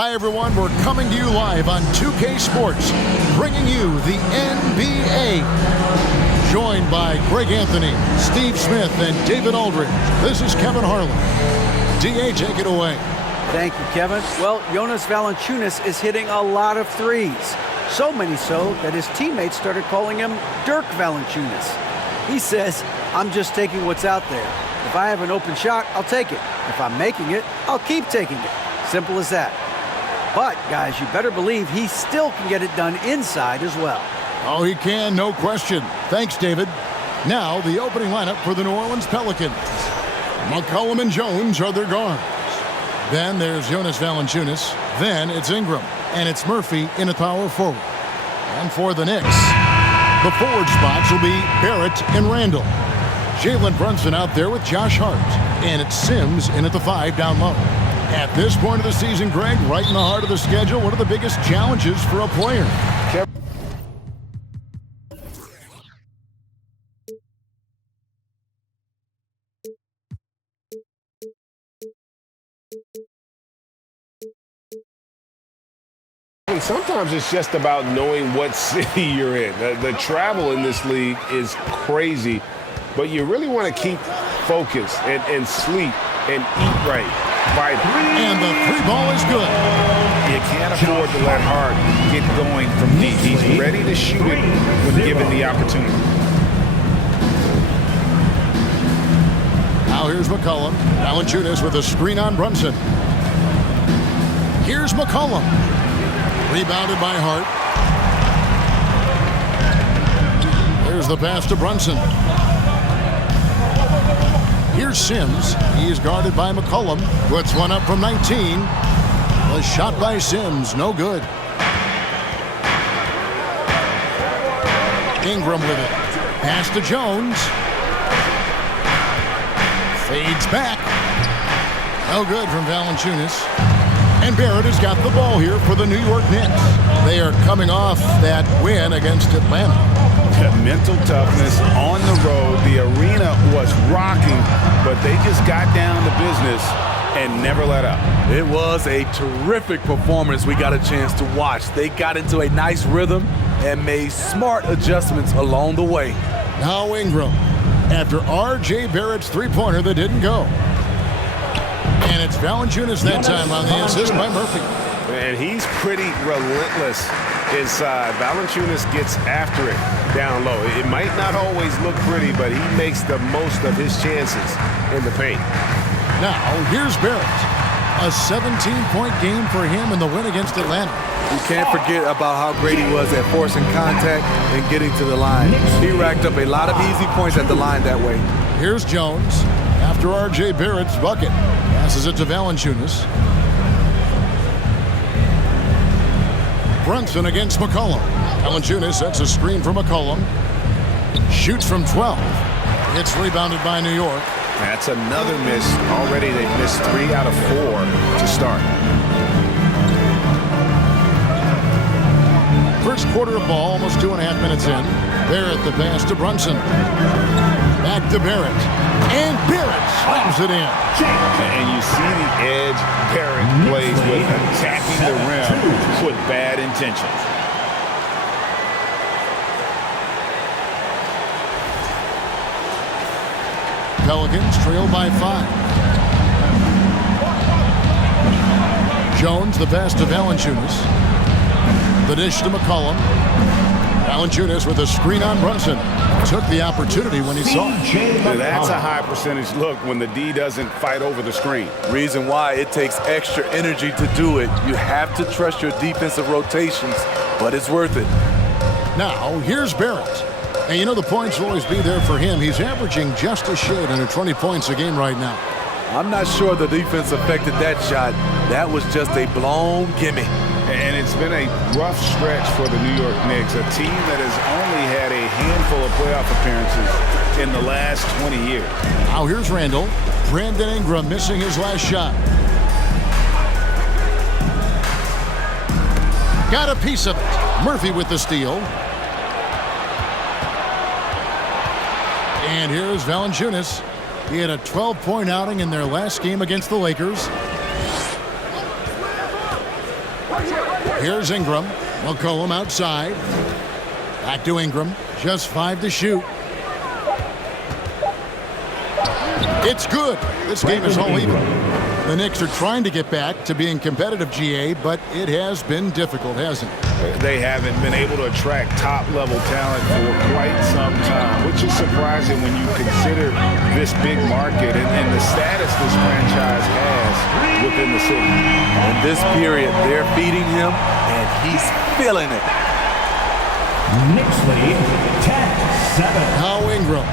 Hi, everyone. We're coming to you live on 2K Sports, bringing you the NBA. Joined by Greg Anthony, Steve Smith, and David Aldridge. This is Kevin Harlan. DA, take it away. Thank you, Kevin. Well, Jonas Valanciunas is hitting a lot of threes. So many so that his teammates started calling him Dirk Valanciunas. He says, I'm just taking what's out there. If I have an open shot, I'll take it. If I'm making it, I'll keep taking it. Simple as that. But, guys, you better believe he still can get it done inside as well. Oh, he can, no question. Thanks, David. Now, the opening lineup for the New Orleans Pelicans. McCollum and Jones are their guards. Then there's Jonas Valanciunas. Then it's Ingram. And it's Murphy in a power forward. And for the Knicks, the forward spots will be Barrett and Randall. Jalen Brunson out there with Josh Hart. And it's Sims in at the 5 down low. At this point of the season, Greg, right in the heart of the schedule, what are the biggest challenges for a player? Sometimes it's just about knowing what city you're in. The travel in this league is crazy, but you really want to keep focus and sleep and eat right. And the 3 ball is good. You can't afford to let Hart get going from deep. He's ready to shoot it when given the opportunity. Now here's McCollum. Valanciunas with a screen on Brunson. Here's McCollum. Rebounded by Hart. There's the pass to Brunson. Here's Sims. He's guarded by McCollum. Puts one up from 19. The shot by Sims, no good. Ingram with it. Pass to Jones. Fades back. No good from Valanciunas. And Barrett has got the ball here for the New York Knicks. They are coming off that win against Atlanta. Mental toughness on the road. The arena was rocking, but they just got down to business and never let up. It was a terrific performance we got a chance to watch. They got into a nice rhythm and made smart adjustments along the way. Now Ingram, after R.J. Barrett's three-pointer that didn't go. And it's Valanciunas that time on the assist by Murphy. And he's pretty relentless inside. Valanciunas gets after it down low. It might not always look pretty, but he makes the most of his chances in the paint. Now, here's Barrett. A 17-point game for him in the win against Atlanta. You can't forget about how great he was at forcing contact and getting to the line. He racked up a lot of easy points at the line that way. Here's Jones. After R.J. Barrett's bucket, passes it to Valanciunas. Brunson against McCollum. Valanciunas sets a screen for McCollum. Shoots from 12. It's rebounded by New York. That's another miss. Already they've missed 3 out of 4 to start. First quarter of ball, almost 2.5 minutes in. Barrett the pass to Brunson. Back to Barrett. And Barrett slams it in. And you see the edge Barrett plays with, attacking the rim with bad intentions. Pelicans trail by 5. Jones the pass to Valanciunas. The dish to McCollum. Valanciunas with a screen on Brunson. Took the opportunity when he saw it. That's a high percentage look when the D doesn't fight over the screen. Reason why it takes extra energy to do it. You have to trust your defensive rotations, but it's worth it. Now, here's Barrett. And you know the points will always be there for him. He's averaging just a shade under 20 points a game right now. I'm not sure the defense affected that shot. That was just a blown gimme. And it's been a rough stretch for the New York Knicks, a team that has only had a handful of playoff appearances in the last 20 years. Now here's Randall. Brandon Ingram missing his last shot. Got a piece of it. Murphy with the steal. And here's Valanciunas. He had a 12-point outing in their last game against the Lakers. Here's Ingram. McCollum outside. Back to Ingram. Just 5 to shoot. It's good. This game is all even. The Knicks are trying to get back to being competitive, GA, but it has been difficult, hasn't it? They haven't been able to attract top-level talent for quite some time, which is surprising when you consider this big market and the status this franchise has within the city. In this period, they're feeding him, and he's feeling it. Knicks lead 10-7. Now Ingram.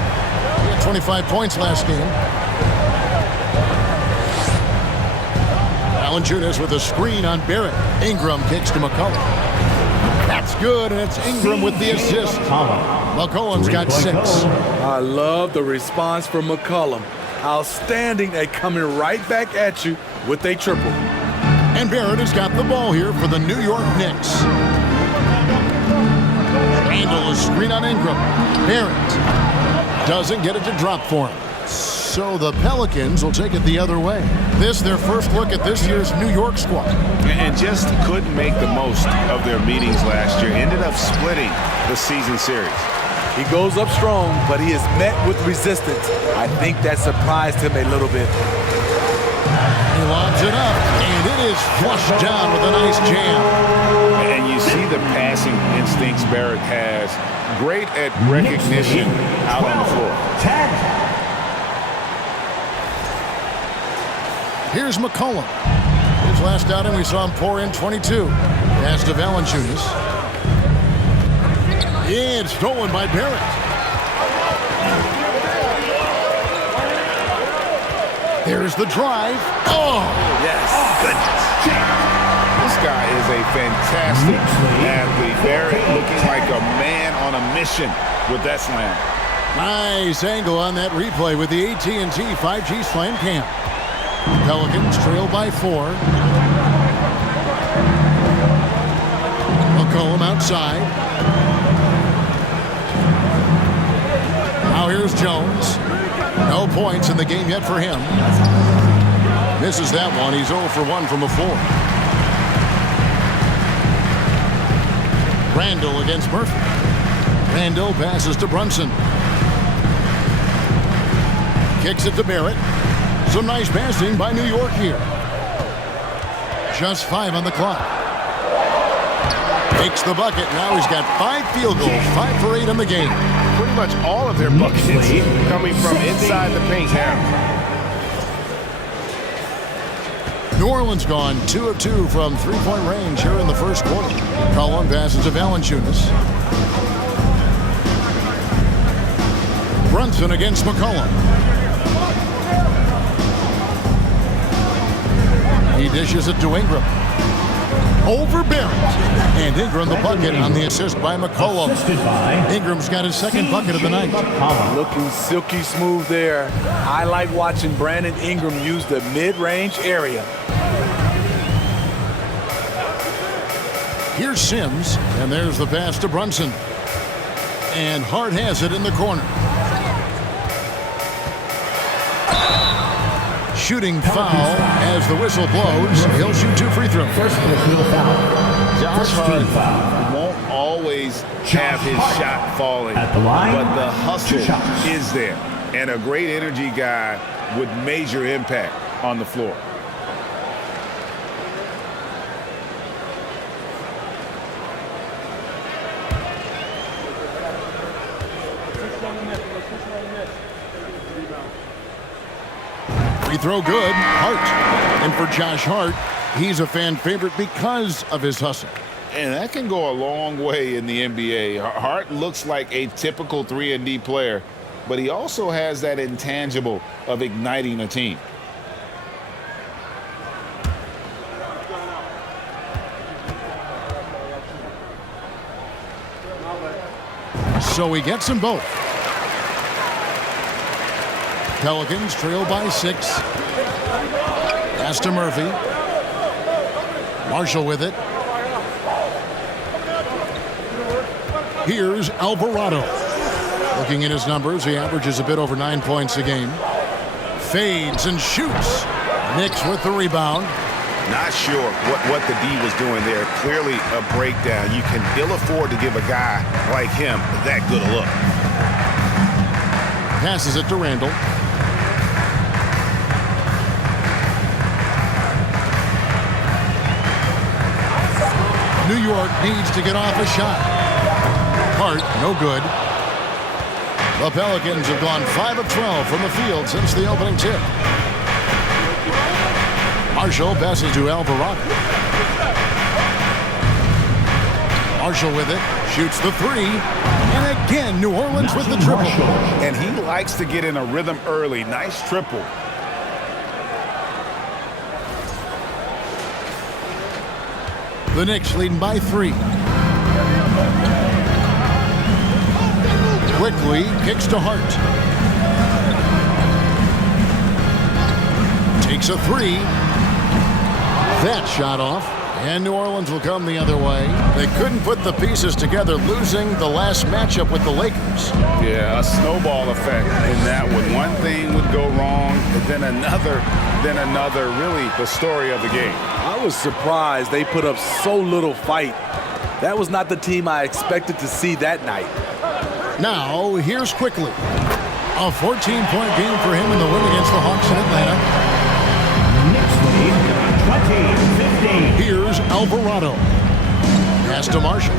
He had 25 points last game. Valanciunas with a screen on Barrett. Ingram kicks to McCollum. That's good, and it's Ingram with the assist. McCollum's got 6. I love the response from McCollum. Outstanding at coming right back at you with a triple. And Barrett has got the ball here for the New York Knicks. Randall, a screen on Ingram. Barrett doesn't get it to drop for him. So the Pelicans will take it the other way. This their first look at this year's New York squad. And just couldn't make the most of their meetings last year. Ended up splitting the season series. He goes up strong, but he is met with resistance. I think that surprised him a little bit. He lobs it up, and it is flushed down with a nice jam. And you see the passing instincts Barrett has. Great at recognition out on the floor. 10. Here's McCollum. His last outing, we saw him pour in 22. Pass to Valanciunas. It's stolen by Barrett. There's the drive. Oh! Yes. Goodness. This guy is a fantastic athlete. Barrett looking like a man on a mission with that slam. Nice angle on that replay with the AT&T 5G Slam Cam. Pelicans trail by 4. McCollum outside. Now here's Jones. No points in the game yet for him. Misses that one. He's 0 for 1 from the floor. Randall against Murphy. Randall passes to Brunson. Kicks it to Barrett. Some nice passing by New York here. Just 5 on the clock. Takes the bucket. Now he's got 5 field goals, 5 for 8 in the game. Pretty much all of their buckets coming from inside the paint now. New Orleans gone 2 of 2 from 3-point range here in the first quarter. Collin passes to Valanciunas. Brunson against McCollum. He dishes it to Ingram. Over Barrett. And Ingram the bucket on the assist by McCollum. Ingram's got his second bucket of the night. Looking silky smooth there. I like watching Brandon Ingram use the mid-range area. Here's Sims, and there's the pass to Brunson. And Hart has it in the corner. Shooting foul as the whistle blows. He'll shoot 2 free throws. First personal foul. Josh Hart won't always have his shot falling, At the line, but the hustle 2 shots. is there. And a great energy guy with major impact on the floor. Free throw good. Hart. And for Josh Hart, he's a fan favorite because of his hustle. And that can go a long way in the NBA. Hart looks like a typical 3-and-D player, but he also has that intangible of igniting a team. So he gets them both. Pelicans trail by 6. Pass to Murphy. Marshall with it. Here's Alvarado. Looking at his numbers, he averages a bit over 9 points a game. Fades and shoots. Knicks with the rebound. Not sure what the D was doing there. Clearly a breakdown. You can ill afford to give a guy like him that good a look. Passes it to Randall. New York needs to get off a shot. Hart, no good. The Pelicans have gone 5 of 12 from the field since the opening tip. Marshall passes to Alvarado. Marshall with it, shoots the three, and again New Orleans with the triple. And he likes to get in a rhythm early. Nice triple. The Knicks leading by 3. Quickly kicks to Hart. Takes a 3. That shot off, and New Orleans will come the other way. They couldn't put the pieces together, losing the last matchup with the Lakers. Yeah, a snowball effect in that one. One thing would go wrong, and then another. Really the story of the game. I was surprised they put up so little fight. That was not the team I expected to see that night. Now, here's Quickly. A 14-point game for him in the win against the Hawks in Atlanta. Knicks lead 20-15. Here's Alvarado. Pass to Marshall.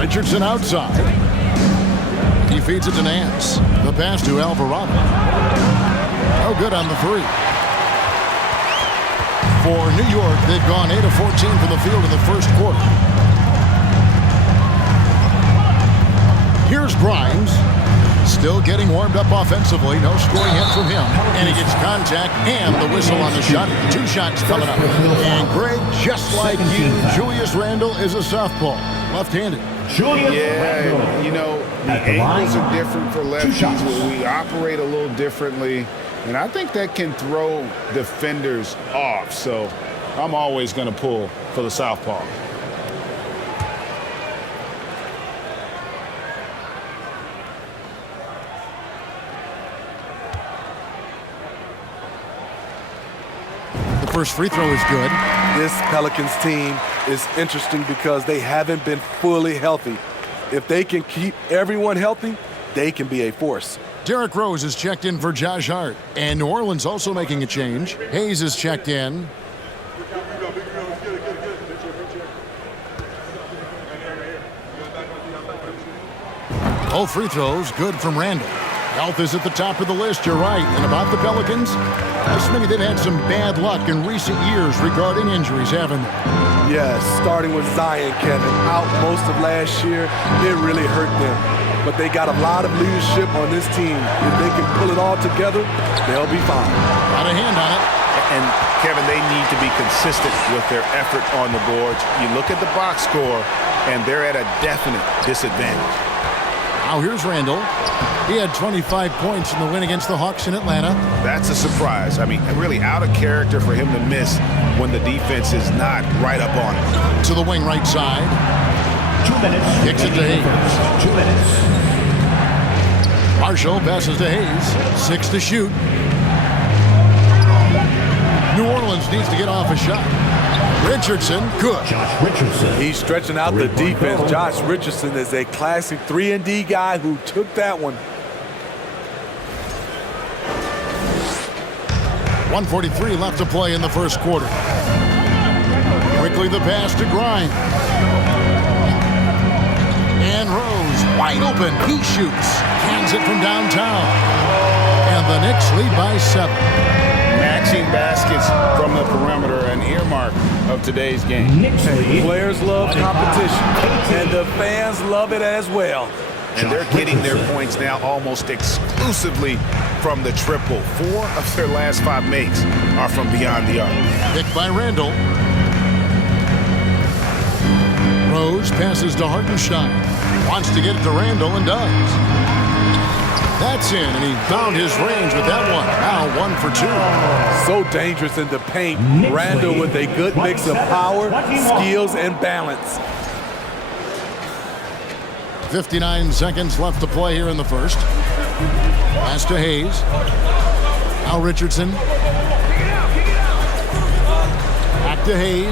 Richardson outside. He feeds it to Nance. The pass to Alvarado. No good on the 3. For New York, they've gone 8 of 14 from the field in the first quarter. Here's Grimes. Still getting warmed up offensively. No scoring hit from him. And he gets contact and the whistle on the shot. 2 shots coming up. And Greg, just like you, Julius Randle is a southpaw. Left-handed. Yeah, you know, the angles are different for lefties. We operate a little differently. And I think that can throw defenders off. So I'm always going to pull for the southpaw. First free throw is good. This Pelicans team is interesting because they haven't been fully healthy. If they can keep everyone healthy, they can be a force. Derrick Rose is checked in for Josh Hart. And New Orleans also making a change. Hayes is checked in. All free throws good from Randall. Health is at the top of the list, you're right. And about the Pelicans, Smitty, they've had some bad luck in recent years regarding injuries, haven't they? Yes, starting with Zion, Kevin, out most of last year, it really hurt them. But they got a lot of leadership on this team. If they can pull it all together, they'll be fine. Got a hand on it. And, Kevin, they need to be consistent with their effort on the boards. You look at the box score, and they're at a definite disadvantage. Now here's Randall. He had 25 points in the win against the Hawks in Atlanta. That's a surprise. I mean, really out of character for him to miss when the defense is not right up on him. To the wing right side. 2 minutes. Kicks it to Hayes. 2 minutes. Marshall passes to Hayes. 6 to shoot. New Orleans needs to get off a shot. Richardson, good. Josh Richardson. He's stretching out the defense. Josh Richardson is a classic 3-and-D guy who took that one. 1:43 left to play in the first quarter. Quickly the pass to Grimes. And Rose, wide open. He shoots. Hands it from downtown. And the Knicks lead by 7. Matching baskets from the perimeter, an earmark of today's game. Knicks lead. Players love competition, and the fans love it as well. And they're getting their points now almost exclusively from the triple. 4 of their last 5 makes are from beyond the arc. Picked by Randall. Rose passes to Hartenstein. Wants to get it to Randall and does. That's in, and he found his range with that one. Now 1 for 2. So dangerous in the paint. Randall with a good mix of power, skills, and balance. 59 seconds left to play here in the first. Pass to Hayes. Now Richardson. Back to Hayes.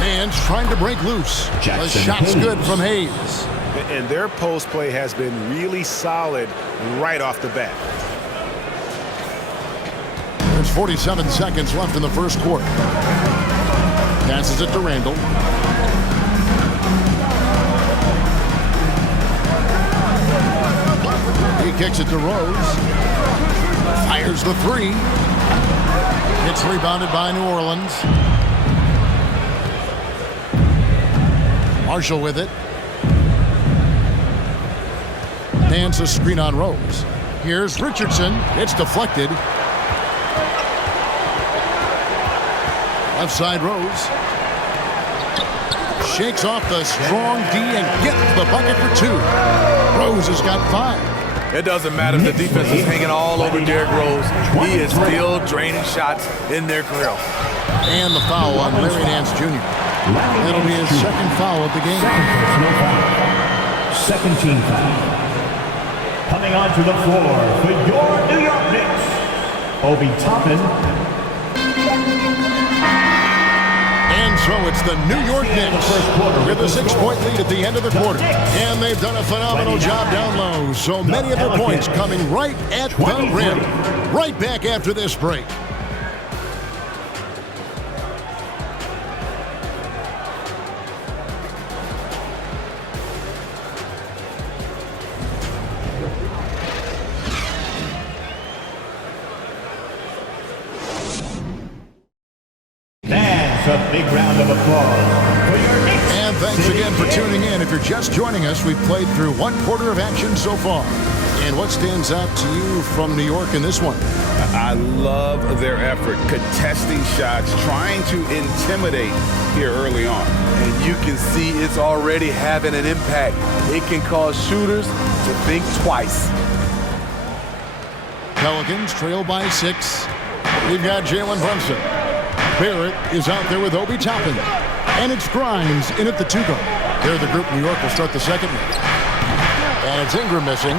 Man's trying to break loose. The Jackson shot's Hayes. good from Hayes. And their post play has been really solid right off the bat. There's 47 seconds left in the first quarter. Passes it to Randall. He kicks it to Rose. Fires the three. It's rebounded by New Orleans. Marshall with it. Hands a screen on Rose. Here's Richardson. It's deflected. Left side Rose. Shakes off the strong D and gets the bucket for two. Rose has got 5. It doesn't matter if the defense is hanging all over Derrick Rose. He is still draining shots in their grill. And the foul on Larry Nance Jr. It'll be his second foul of the game. Second team foul. Coming onto the floor for your New York Knicks, Obi Toppin. And so it's the New York Knicks with a 6-point lead at the end of the quarter. And they've done a phenomenal job down low. So many of their points coming right at the rim. Right back after this break. That's a big round of applause for your Knicks. And thanks again for tuning in. If you're just joining us, we've played through 1 quarter of action so far. And what stands out to you from New York in this one? I love their effort, contesting shots, trying to intimidate here early on. And you can see it's already having an impact. It can cause shooters to think twice. Pelicans trail by 6. We've got Jalen Brunson. Barrett is out there with Obi Toppin. And it's Grimes in at the 2-guard. They're the group. New York will start the second minute. And it's Ingram missing.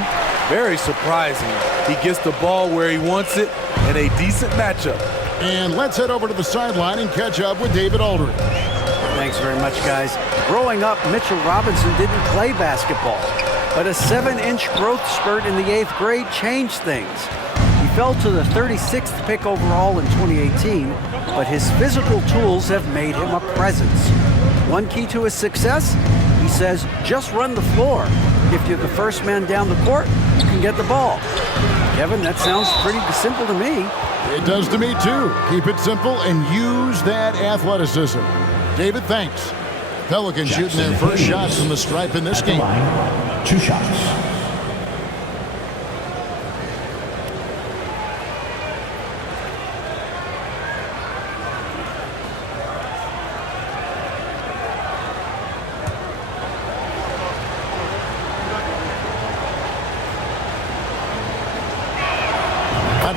Very surprising. He gets the ball where he wants it in a decent matchup. And let's head over to the sideline and catch up with David Aldridge. Thanks very much, guys. Growing up, Mitchell Robinson didn't play basketball, but a 7-inch growth spurt in the 8th grade changed things. He fell to the 36th pick overall in 2018, but his physical tools have made him a presence. One key to his success, he says, just run the floor. If you're the first man down the court, you can get the ball. Kevin, that sounds pretty simple to me. It does to me, too. Keep it simple and use that athleticism. David, thanks. Pelicans shooting their first shots from the stripe in this game. 2 shots.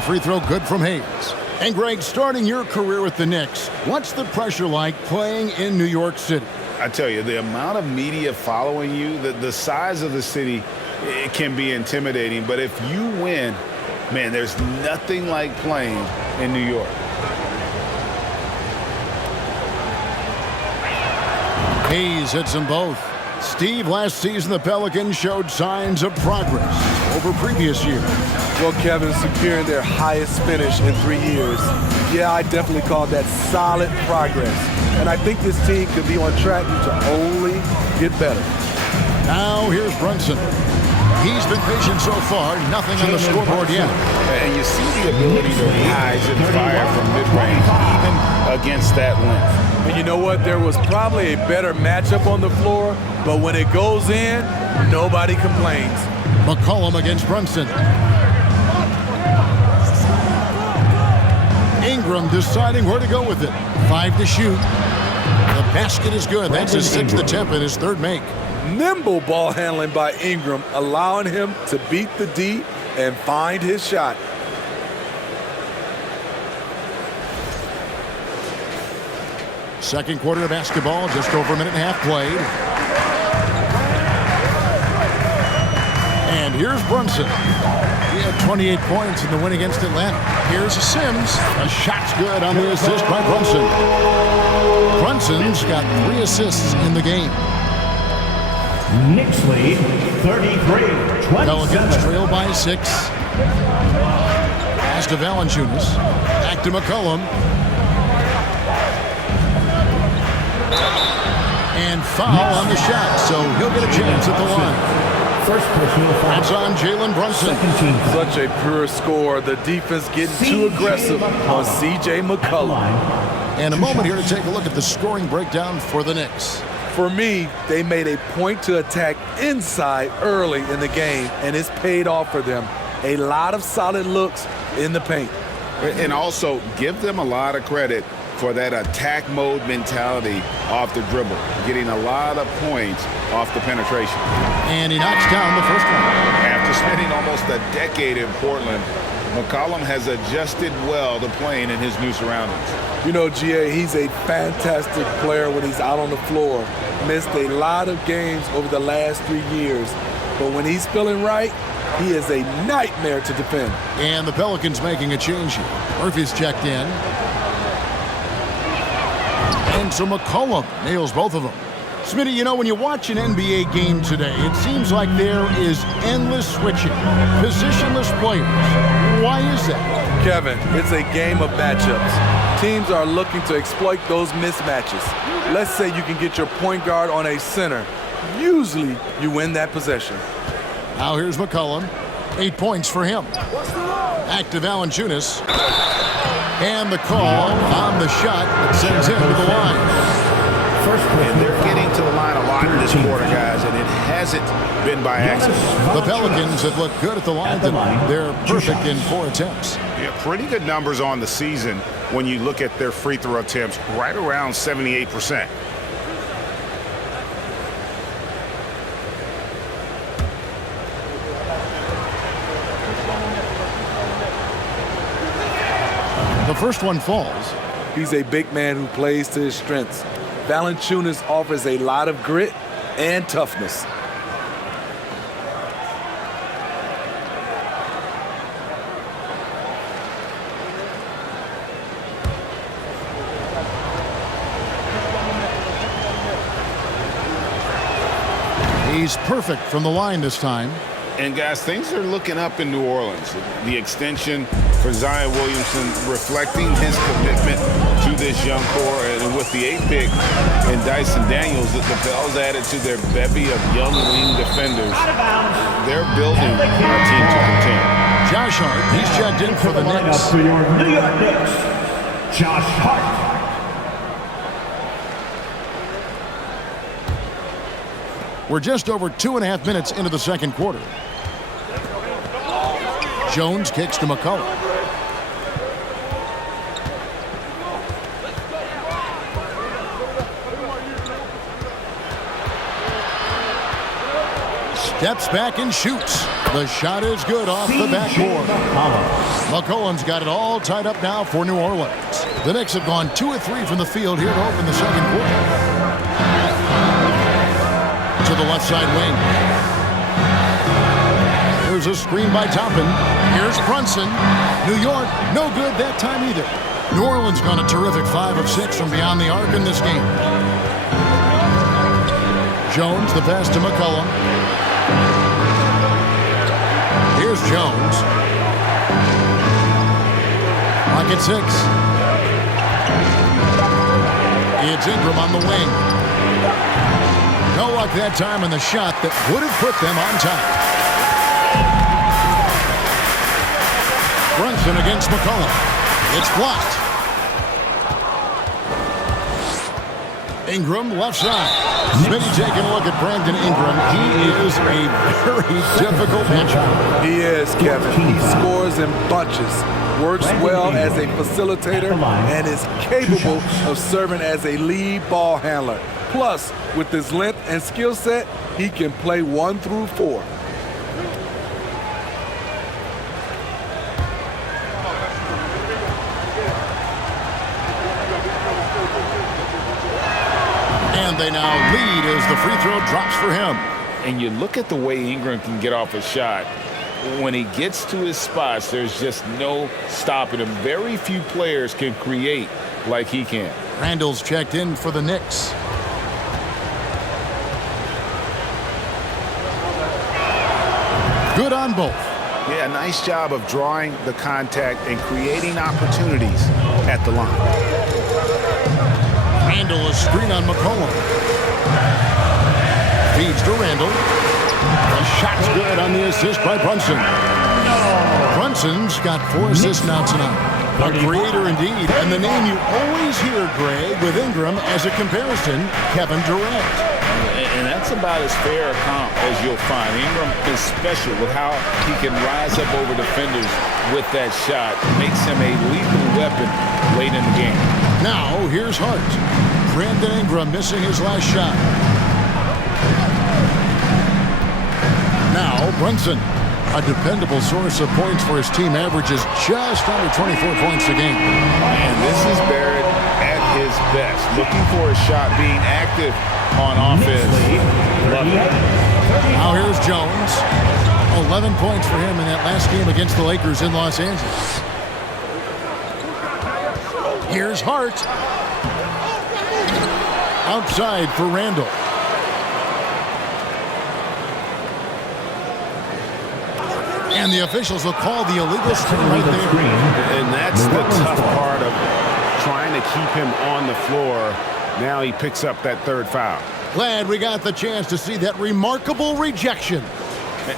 Free throw good from Hayes. And Greg, starting your career with the Knicks, what's the pressure like playing in New York City? I tell you, the amount of media following you, the size of the city, it can be intimidating. But if you win, man, there's nothing like playing in New York. Hayes hits them both. Steve, last season the Pelicans showed signs of progress over previous years. Well, Kevin, securing their highest finish in 3 years. Yeah, I definitely call that solid progress. And I think this team could be on track to only get better. Now here's Brunson. He's been patient so far, nothing on the scoreboard yet. And you see the ability to rise and fire from mid-range, even against that length. And you know what? There was probably a better matchup on the floor, but when it goes in, nobody complains. McCollum against Brunson. Ingram deciding where to go with it. 5 to shoot. The basket is good. That's his 6th attempt and his 3rd make. Nimble ball handling by Ingram, allowing him to beat the D and find his shot. Second quarter of basketball, just over a minute and a half played. And here's Brunson. He had 28 points in the win against Atlanta. Here's a Sims. A shot's good on the assist by Brunson. Brunson's got 3 assists in the game. Knicks lead 33-27. Pelicans trail by 6. Pass to Valanciunas. Back to McCollum. And foul on the shot, so he'll get a chance at the line. First personal foul. That's on Jalen Brunson. Such a pure score. The defense getting too aggressive on C.J. McCollum. And a moment here to take a look at the scoring breakdown for the Knicks. For me, they made a point to attack inside early in the game, and it's paid off for them. A lot of solid looks in the paint. And also give them a lot of credit for that attack mode mentality off the dribble, getting a lot of points off the penetration. And he knocks down the first one. After spending almost a decade in Portland, McCollum has adjusted well to playing in his new surroundings. You know, GA, he's a fantastic player when he's out on the floor. Missed a lot of games over the last 3 years, but when he's feeling right, he is a nightmare to defend. And the Pelicans making a change here. Murphy's checked in. And so McCollum nails both of them. Smitty, you know, when you watch an NBA game today, it seems like there is endless switching, positionless players. Why is that? Kevin, it's a game of matchups. Teams are looking to exploit those mismatches. Let's say you can get your point guard on a center. Usually, you win that possession. Now here's McCollum. 8 points for him. Back to Valanciunas. And the call on the shot that sends him to the line. And they're getting to the line a lot in this quarter, guys, and it hasn't been by accident. The Pelicans have looked good at the line tonight. They're perfect in 4 attempts. Yeah, pretty good numbers on the season when you look at their free throw attempts, right around 78%. The first one falls. He's a big man who plays to his strengths. Valanciunas offers a lot of grit and toughness. He's perfect from the line this time. And guys, things are looking up in New Orleans. The extension for Zion Williamson reflecting his commitment to this young core, and with the 8th pick and Dyson Daniels, the Pels added to their bevy of young wing defenders. They're building a team to contend. Josh Hart, he's checked in for the Knicks. For your New York Knicks, Josh Hart. We're just over 2.5 minutes into the second quarter. Jones kicks to McCollum. Steps back and shoots. The shot is good off the backboard. McCollum's got it all tied up now for New Orleans. The Knicks have gone 2 of 3 from the field here to open the second quarter. To the left side wing. There's a screen by Toppin. Here's Brunson. New York, no good that time either. New Orleans gone a terrific 5 of 6 from beyond the arc in this game. Jones, the pass to McCollum. Here's Jones. Clock at 6. It's Ingram on the wing. No luck that time in the shot that would have put them on top. Brunson against McCollum. It's blocked. Ingram left side. Smitty taking a look at Brandon Ingram. He is a very difficult matchup. He is, Kevin. He scores in bunches, works well as a facilitator, and is capable of serving as a lead ball handler. Plus, with his length and skill set, he can play 1 through 4. And they now lead as the free throw drops for him. And you look at the way Ingram can get off a shot. when he gets to his spots, there's just no stopping him. Very few players can create like he can. Randall's checked in for the Knicks. Good on both. Yeah, nice job of drawing the contact and creating opportunities at the line. Randall is screen on McCollum. Feeds to Randall. The shot's good on the assist by Brunson. Brunson's got 4 assists now tonight. A creator indeed, and the name you always hear, Greg, with Ingram as a comparison, Kevin Durant. And that's about as fair a comp as you'll find. Ingram is special with how he can rise up over defenders with that shot. Makes him a lethal weapon late in the game. Now, here's Hart. Brandon Ingram missing his last shot. Now, Brunson. A dependable source of points for his team, averages just under 24 points a game. And this is Barrett at his best. Looking for a shot, being active on offense. Love it. Now here's Jones. 11 points for him in that last game against the Lakers in Los Angeles. Here's Hart. Outside for Randall. And the officials will call the illegal screen right there. And that's the tough part of trying to keep him on the floor. Now he picks up that 3rd foul. Glad we got the chance to see that remarkable rejection.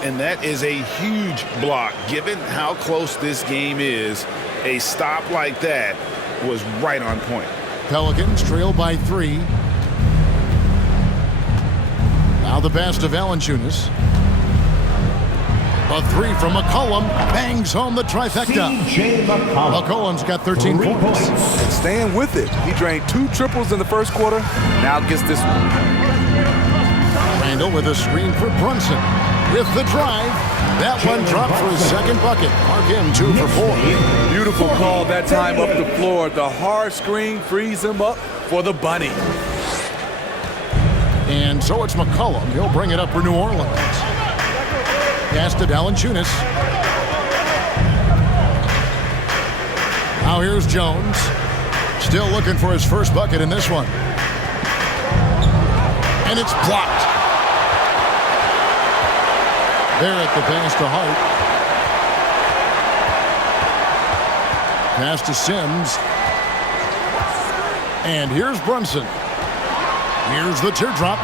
And that is a huge block. Given how close this game is, a stop like that was right on point. Pelicans trail by 3. Now the pass to Valanciunas. A 3 from McCollum, bangs home the trifecta. McCollum's got 13 points. And staying with it. He drained 2 triples in the first quarter. Now gets this one. Randall with a screen for Brunson. With the drive, that one dropped for his 2nd bucket. Mark him 2 for 4. Beautiful call that time up the floor. The hard screen frees him up for the bunny. And so it's McCollum. He'll bring it up for New Orleans. Pass to Valanciunas. Now here's Jones. Still looking for his first bucket in this one. And it's blocked. Barrett the pass to Hart. Pass to Sims. And here's Brunson. Here's the teardrop.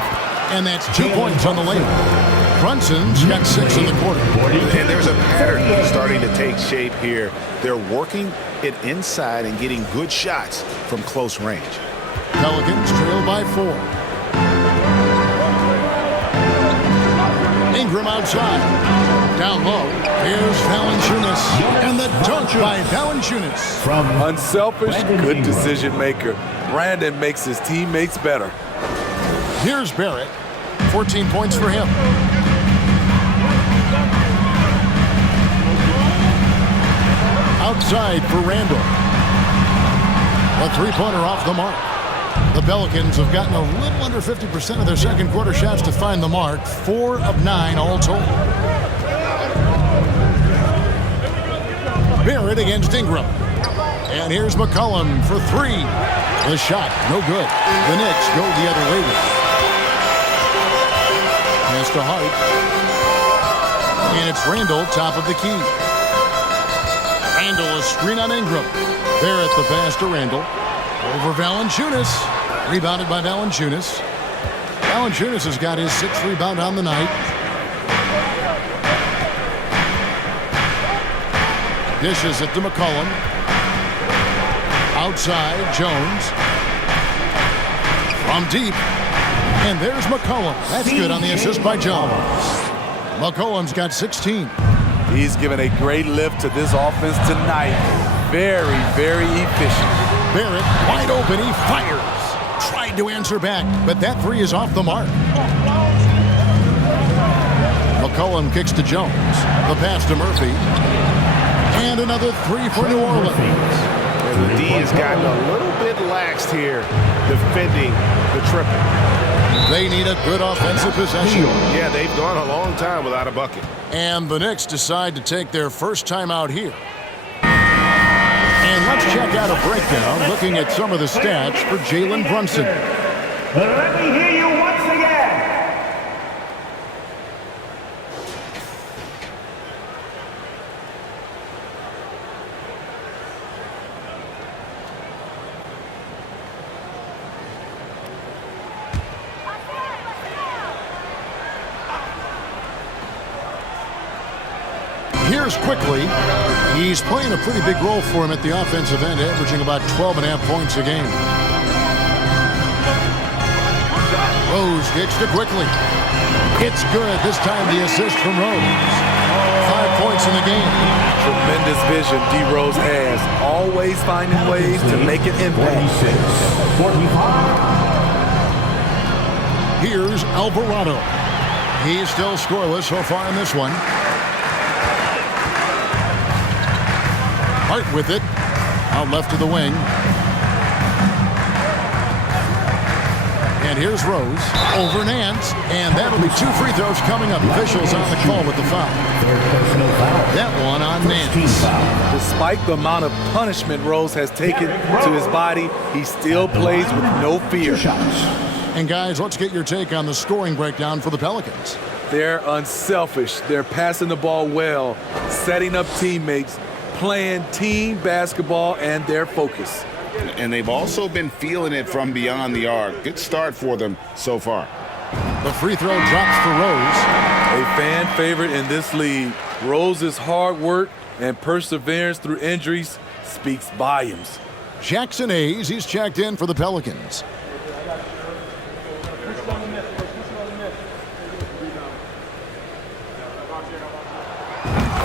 And that's 2 points on the layup. Brunson's got 6 in the quarter. And there's a pattern starting to take shape here. They're working it inside and getting good shots from close range. Pelicans trail by 4. Ingram outside. Down low. Here's Valanciunas. And the dunk by Valanciunas. Unselfish, good decision maker. Brandon makes his teammates better. Here's Barrett. 14 points for him. Outside for Randall. A 3-pointer off the mark. The Pelicans have gotten a little under 50% of their 2nd quarter shots to find the mark. 4 of 9 all told. Barrett against Ingram. And here's McCollum for 3. The shot, no good. The Knicks go the other way with it. Pass to Hart. And it's Randall, top of the key. Randall, a screen on Ingram. Barrett the pass to Randall. Over Valanciunas. Rebounded by Valanciunas. Valanciunas has got his 6th rebound on the night. Dishes it to McCollum. Outside, Jones. From deep. And there's McCollum. That's good on the assist by Jones. McCollum's got 16. He's given a great lift to this offense tonight. Very, very efficient. Barrett wide open. He fires. Tried to answer back, but that 3 is off the mark. McCollum kicks to Jones. The pass to Murphy. And another 3 for New Orleans. the D has gotten a little bit laxed here defending the triple. They need a good offensive possession. Yeah, they've gone a long time without a bucket. And the Knicks decide to take their first time out here. And let's check out a breakdown looking at some of the stats for Jalen Brunson. Let me hear you once again. Here's Quickplay. He's playing a pretty big role for him at the offensive end, averaging about 12.5 points a game. Rose kicks to Quickplay. It's good. This time the assist from Rose. 5 points in the game. Tremendous vision D. Rose has. Always finding ways to make an impact. 45. Here's Alvarado. He's still scoreless so far in this one. Hart with it. Out left to the wing. And here's Rose. Over Nance. And that'll be 2 free throws coming up. Officials on the call with the foul. That one on Nance. Despite the amount of punishment Rose has taken to his body, he still plays with no fear. And guys, let's get your take on the scoring breakdown for the Pelicans. They're unselfish. They're passing the ball well, setting up teammates, playing team basketball, and their focus. And they've also been feeling it from beyond the arc. Good start for them so far. The free throw drops for Rose. A fan favorite in this league. Rose's hard work and perseverance through injuries speaks volumes. Jackson Hayes, he's checked in for the Pelicans.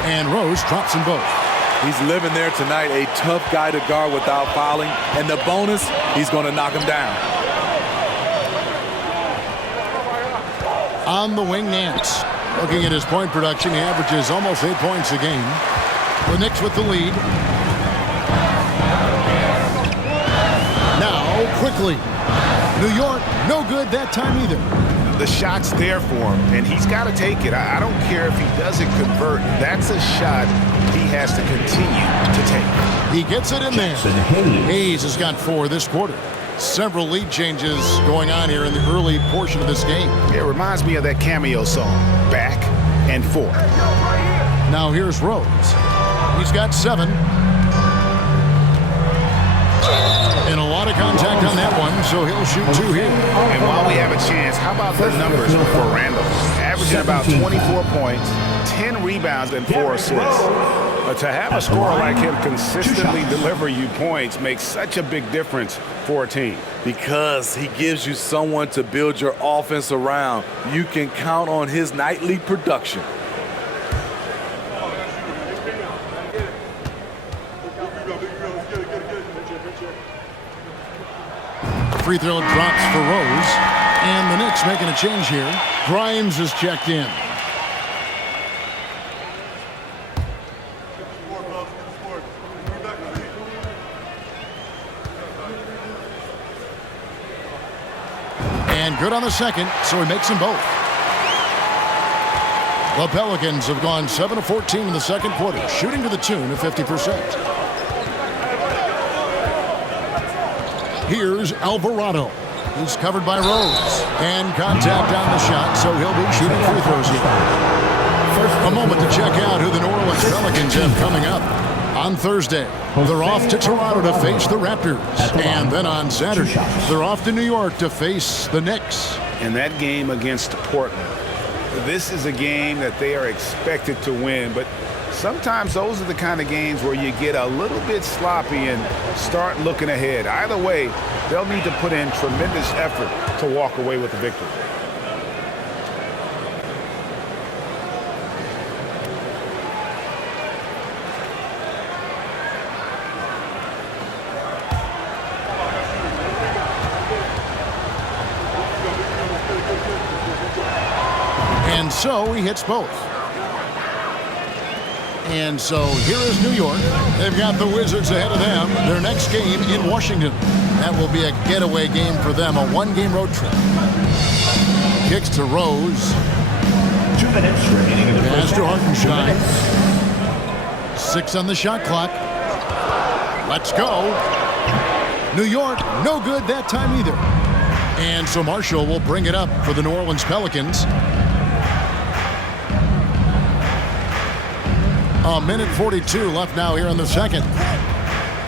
And Rose drops them both. He's living there tonight, a tough guy to guard without fouling. And the bonus, he's going to knock him down. On the wing, Nance. Looking at his point production, he averages almost 8 points a game. The Knicks with the lead. Now, quickly. New York, no good that time either. The shot's there for him, and he's got to take it. I don't care if he doesn't convert. That's a shot he has to continue to take. He gets it in there. Hayes has got 4 this quarter. Several lead changes going on here in the early portion of this game. It reminds me of that cameo song, Back and Forth. Now here's Rose. He's got 7. And a lot of contact on that one, so he'll shoot 2 here. And while we have a chance, how about the numbers for Randall? Averaging about 24 points, 10 rebounds, and 4 assists. But to have a scorer like him consistently deliver you points makes such a big difference for a team. Because he gives you someone to build your offense around. You can count on his nightly production. Free throw drops for Rose. And the Knicks making a change here. Grimes is checked in. And good on the second, so he makes them both. The Pelicans have gone 7 of 14 in the second quarter, shooting to the tune of 50%. Here's Alvarado. He's covered by Rose. And contact on the shot, so he'll be shooting free throws here. A moment to check out who the New Orleans Pelicans have coming up. On Thursday, they're off to Toronto to face the Raptors. And then on Saturday, they're off to New York to face the Knicks. And that game against Portland, this is a game that they are expected to win, but sometimes those are the kind of games where you get a little bit sloppy and start looking ahead. Either way, they'll need to put in tremendous effort to walk away with the victory. And so he hits both. And so here is New York. They've got the Wizards ahead of them. Their next game in Washington. That will be a getaway game for them, a one-game road trip. Kicks to Rose. 2 minutes remaining in the Pass first to half. 2 Hartenstein. minutes. 6 on the shot clock. Let's go. New York, no good that time either. And so Marshall will bring it up for the New Orleans Pelicans. A minute 42 left now here in the second.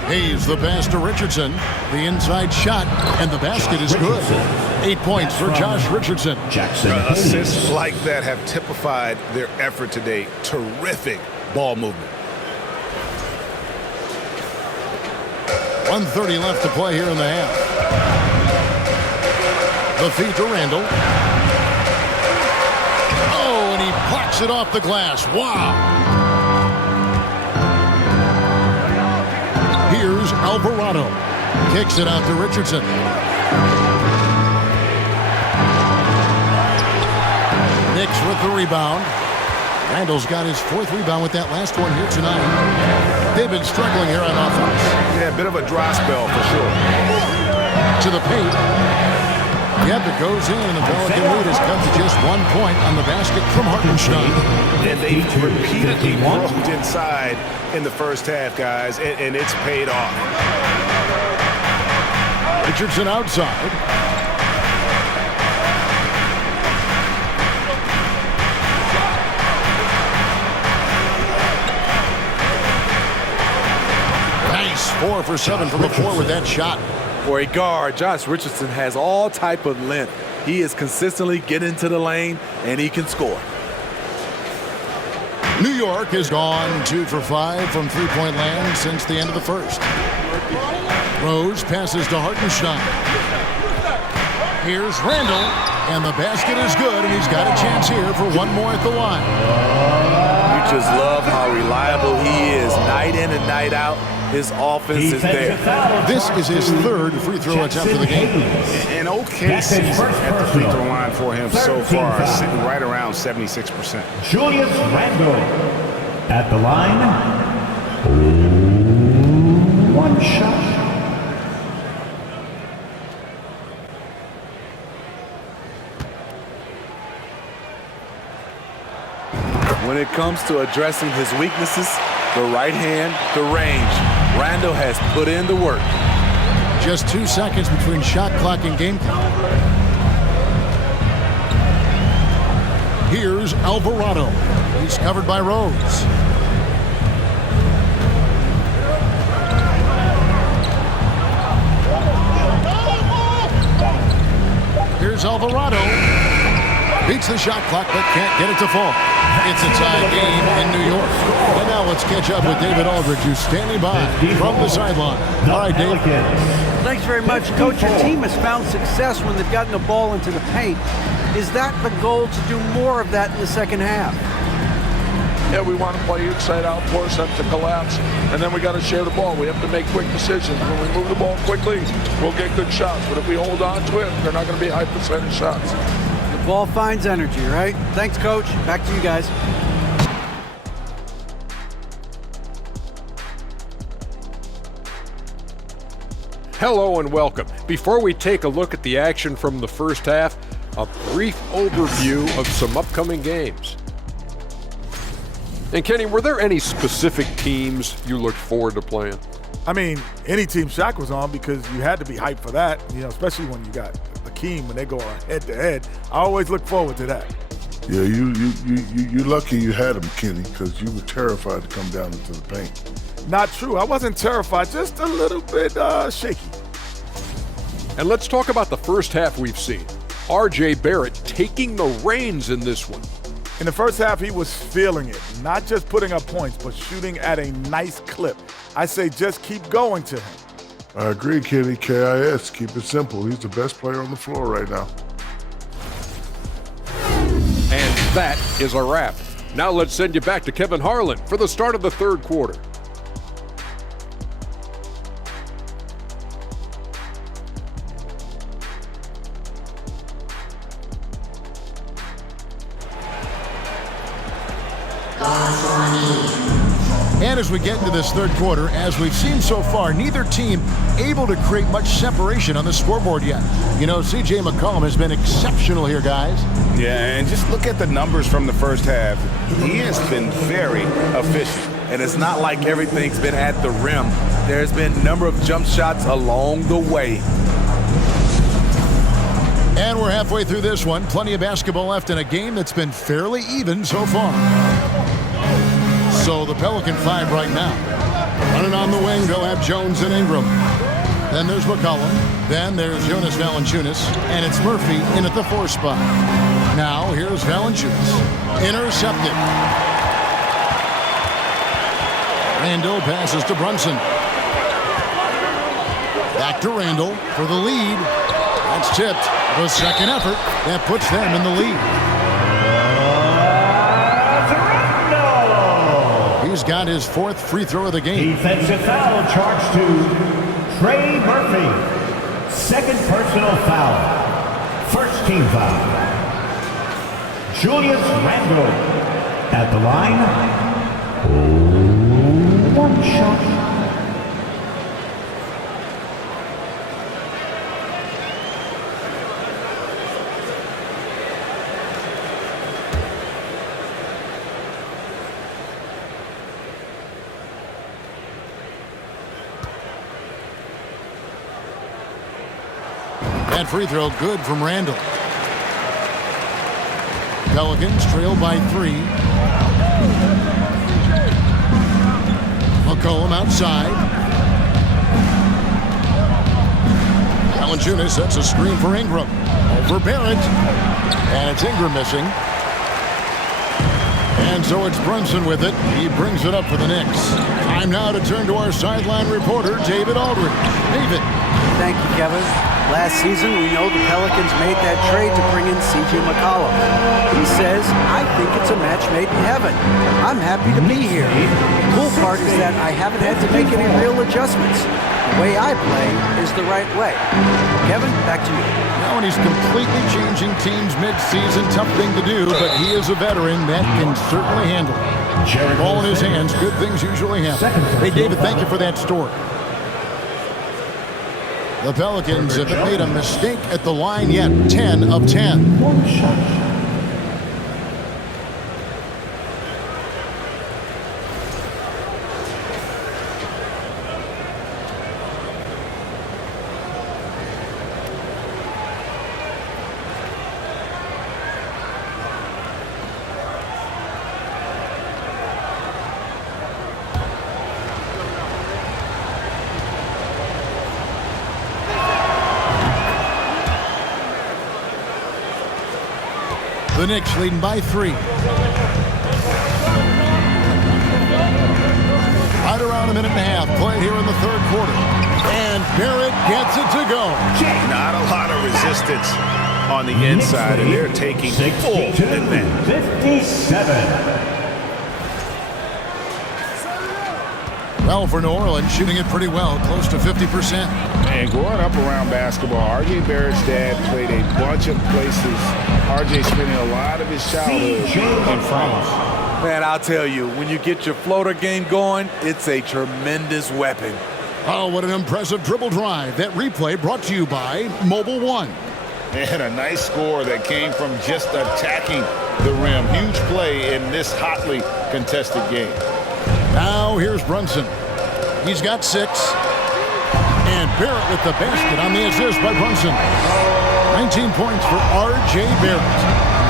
Hayes the pass to Richardson. The inside shot, and the basket is good. 8 points for Josh Richardson. Jackson. Assists like that have typified their effort today. Terrific ball movement. 1:30 left to play here in the half. The feed to Randall. Oh, and he blocks it off the glass. Wow. Here's Alvarado. Kicks it out to Richardson. Knicks with the rebound. Randall's got his 4th rebound with that last one here tonight. They've been struggling here on offense. Yeah, a bit of a dry spell for sure. To the paint. Yep, it goes in, and the Pelican lead has come to just 1 point on the basket from Hartenstein. And they repeatedly worked inside in the first half, guys, and it's paid off. Richardson outside. Nice 4 for 7 from the floor with that shot. For a guard, Josh Richardson has all type of length. He is consistently getting into the lane, and he can score. New York has gone 2 for 5 from three-point land since the end of the first. Rose passes to Hartenstein. Here's Randall, and the basket is good, and he's got a chance here for one more at the line. You just love how reliable he is night in and night out. His offense is there. This is his 3rd free throw attempt of the game. An okay season at the free throw line for him so far, sitting right around 76%. Julius Randle at the line. 1 shot. When it comes to addressing his weaknesses, the right hand, the range, Randle has put in the work. Just 2 seconds between shot clock and game clock. Here's Alvarado. He's covered by Rose. Here's Alvarado. Beats the shot clock, but can't get it to fall. It's a tie game in New York. And now let's catch up with David Aldridge, who's standing by from the sideline. All right, Dave. Thanks very much, Coach. Your team has found success when they've gotten the ball into the paint. Is that the goal, to do more of that in the second half? Yeah, we want to play inside out, force them to collapse, and then we got to share the ball. We have to make quick decisions. When we move the ball quickly, we'll get good shots. But if we hold on to it, they're not going to be high percentage shots. The ball finds energy, right? Thanks, Coach. Back to you guys. Hello and welcome. Before we take a look at the action from the first half, a brief overview of some upcoming games. And Kenny, were there any specific teams you looked forward to playing? I mean, any team Shaq was on, because you had to be hyped for that, you know, especially when you got Akeem, when they go head-to-head. I always look forward to that. Yeah, you're lucky you had him, Kenny, because you were terrified to come down into the paint. Not true. I wasn't terrified, just a little bit shaky. And let's talk about the first half we've seen. R.J. Barrett taking the reins in this one. In the first half, he was feeling it, not just putting up points, but shooting at a nice clip. I say just keep going to him. I agree, Kenny. KIS, keep it simple. He's the best player on the floor right now. And that is a wrap. Now let's send you back to Kevin Harlan for the start of the third quarter. And as we get into this third quarter, as we've seen so far, neither team able to create much separation on the scoreboard yet. You know, C.J. McCollum has been exceptional here, guys. Yeah, and just look at the numbers from the first half. He has been very efficient. And it's not like everything's been at the rim. There's been a number of jump shots along the way. And we're halfway through this one. Plenty of basketball left in a game that's been fairly even so far. So the Pelican 5 right now. Running on the wing, they'll have Jones and Ingram. Then there's McCollum. Then there's Jonas Valanciunas. And it's Murphy in at the 4 spot. Now here's Valanciunas. Intercepted. Randall passes to Brunson. Back to Randall for the lead. That's tipped. The second effort that puts them in the lead. He's got his 4th free throw of the game. Defensive foul charged to Trey Murphy. 2nd personal foul. 1st team foul. Julius Randle at the line. 1 shot. That free throw good from Randall. Pelicans trail by 3. McCollum outside. Valanciunas sets a screen for Ingram. Over Barrett. And it's Ingram missing. And so it's Brunson with it. He brings it up for the Knicks. Time now to turn to our sideline reporter, David Aldridge. David. Thank you, Kevin. Last season, we know the Pelicans made that trade to bring in C.J. McCollum. He says, I think it's a match made in heaven. I'm happy to be here. The cool part is that I haven't had to make any real adjustments. The way I play is the right way. Kevin, back to you. Now, and he's completely changing teams mid-season. Tough thing to do, but he is a veteran that can certainly handle it. Ball in his hands, good things usually happen. Hey, David, thank you for that story. The Pelicans have made a mistake at the line yet. 10 of 10. 1 shot. The Knicks leading by 3. Right around a minute and a half played here in the third quarter. And Barrett gets it to go. Not a lot of resistance on the inside, and they're taking full advantage. 57. Well, for New Orleans, shooting it pretty well, close to 50%. And growing up around basketball, R.J. Barrett's dad played a bunch of places. R.J. spending a lot of his childhood in France. Man, I'll tell you, when you get your floater game going, it's a tremendous weapon. Oh, what an impressive dribble drive. That replay brought to you by Mobile One. And a nice score that came from just attacking the rim. Huge play in this hotly contested game. Now here's Brunson. He's got 6. And Barrett with the basket on the assist by Brunson. 19 points for R.J. Barrett.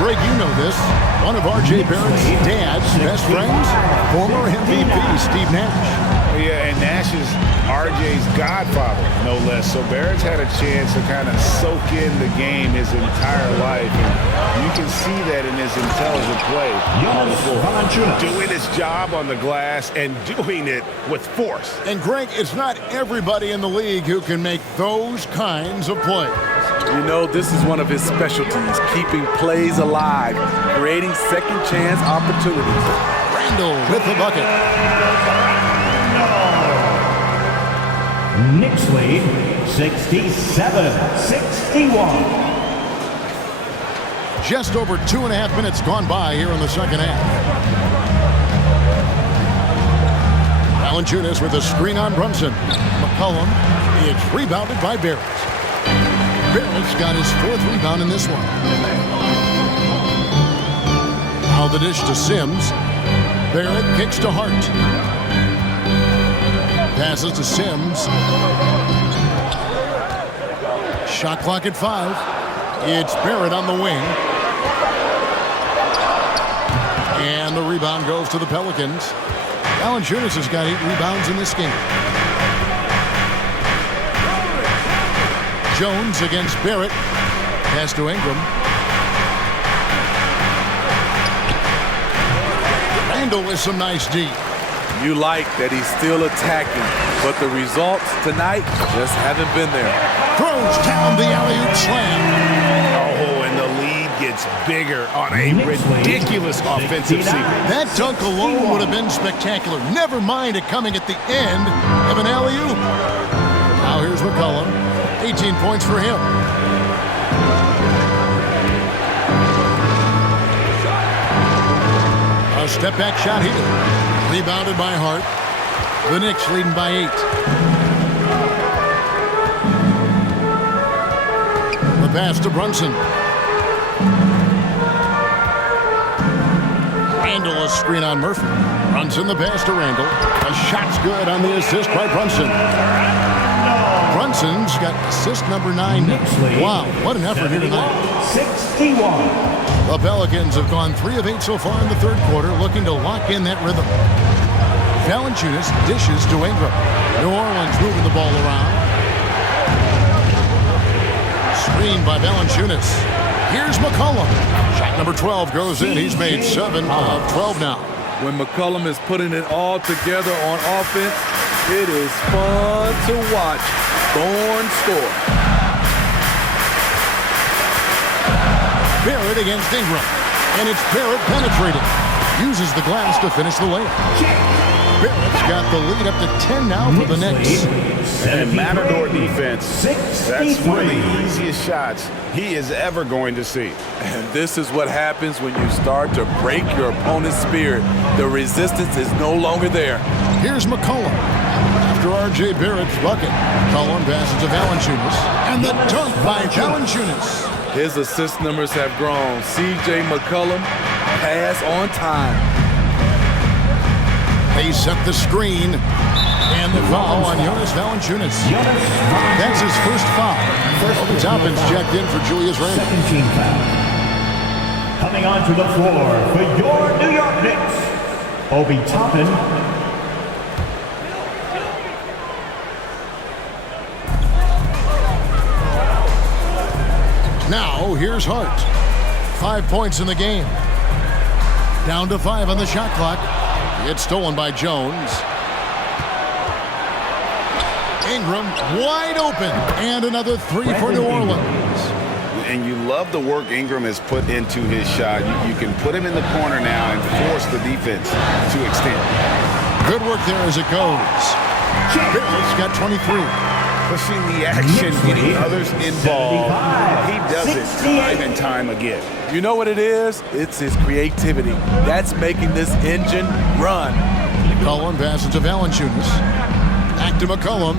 Greg, you know this. One of R.J. Barrett's dad's best friends, former MVP Steve Nash. Yeah, and Nash is R.J.'s godfather, no less. So Barrett's had a chance to kind of soak in the game his entire life. And you can see that in his intelligent play on the floor. Doing his job on the glass and doing it with force. And Greg, it's not everybody in the league who can make those kinds of plays. You know, this is one of his specialties, keeping plays alive, creating second chance opportunities. Randall with the bucket. Knicks lead 67-61. Just over 2.5 minutes gone by here in the second half. Valanciunas with a screen on Brunson. McCollum, it's rebounded by Barrett. Barrett's got his 4th rebound in this one. Now the dish to Sims. Barrett kicks to Hart. Passes to Sims. Shot clock at 5. It's Barrett on the wing. And the rebound goes to the Pelicans. Valanciunas has got 8 rebounds in this game. Jones against Barrett. Pass to Ingram. Randall with some nice D. You like that he's still attacking, but the results tonight just haven't been there. Throws down the alley-oop slam. Oh, and the lead gets bigger on a ridiculous offensive sequence. That dunk alone would have been spectacular. Never mind it coming at the end of an alley-oop. Now here's McCollum. 18 points for him. A step-back shot here. Rebounded by Hart. The Knicks leading by 8. The pass to Brunson. Randall a screen on Murphy. Brunson the pass to Randall. A shot's good on the assist by Brunson. Brunson's got assist number 9. Wow, what an effort here tonight. 61. The Pelicans have gone 3 of 8 so far in the 3rd quarter, looking to lock in that rhythm. Valanciunas dishes to Ingram. New Orleans moving the ball around. Screen by Valanciunas. Here's McCollum. Shot number 12 goes in. He's made 7 of 12 now. When McCollum is putting it all together on offense, it is fun to watch Thorne score. Barrett against Ingram. And it's Barrett penetrating. Uses the glass to finish the layup. Barrett's got the lead up to 10 now for the Knicks. And Matador defense, that's one of the easiest shots he is ever going to see. And this is what happens when you start to break your opponent's spirit. The resistance is no longer there. Here's McCollum. After R.J. Barrett's bucket, McCollum passes to Valanciunas. And the dunk by Valanciunas. His assist numbers have grown. C.J. McCollum, pass on time. They set the screen. And the foul on Jonas Valanciunas. That's his first foul. Obi Toppin's checked in for Julius Randle. 17 foul. Coming onto the floor for your New York Knicks, Obi Toppin. Now, here's Hart. 5 points in the game. Down to 5 on the shot clock. It's stolen by Jones. Ingram wide open. And another 3 for New Orleans. And you love the work Ingram has put into his shot. You can put him in the corner now and force the defense to extend. Good work there as it goes. Barrett's got 23. Pushing the action, getting others involved. He does it time and time again. You know what it is? It's his creativity. That's making this engine run. McCollum passes to Valanciunas. Back to McCollum.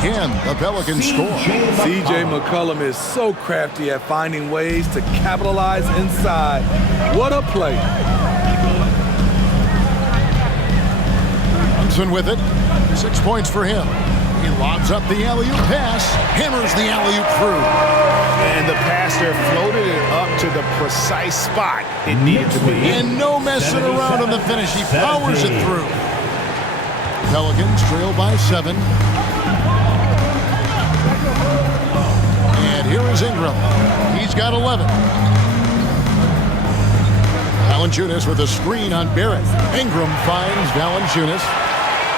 Again, the Pelicans score. C.J. McCollum is so crafty at finding ways to capitalize inside. What a play. Brunson with it. 6 points for him. He lobs up the alley-oop pass, hammers the alley-oop through. And the pass there floated it up to the precise spot it needed to be. And no messing around on the finish. He powers it through. Pelicans trail by 7. And here is Ingram. He's got 11. Valanciunas with a screen on Barrett. Ingram finds Valanciunas.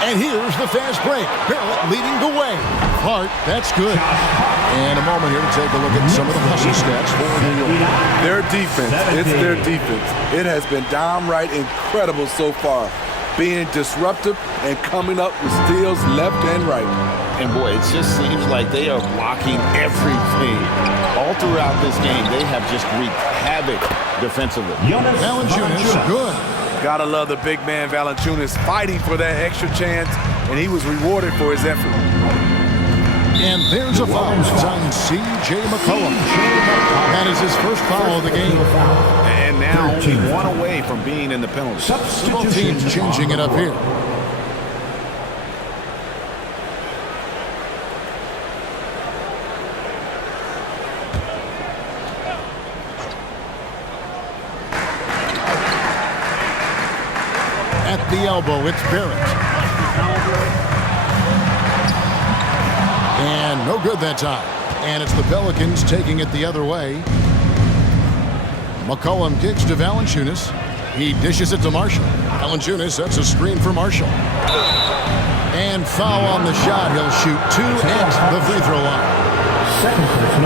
And here's the fast break. Barrett leading the way. Hart, that's good. And a moment here to take a look at some of the hustle stats for New York. Their defense, it's their defense. It has been downright incredible so far. Being disruptive and coming up with steals left and right. And boy, it just seems like they are blocking everything. All throughout this game, they have just wreaked havoc defensively. Valanciunas good. Gotta love the big man Valanciunas fighting for that extra chance, and he was rewarded for his effort. And there's a foul. It's on C.J. McCollum. That is his first foul of the game. And now only one away from being in the penalty. Both teams changing it up here. At the elbow, it's Barrett. And no good that time. And it's the Pelicans taking it the other way. McCollum kicks to Valanciunas. He dishes it to Marshall. Valanciunas sets a screen for Marshall. And foul on the shot. He'll shoot 2 at the free throw line.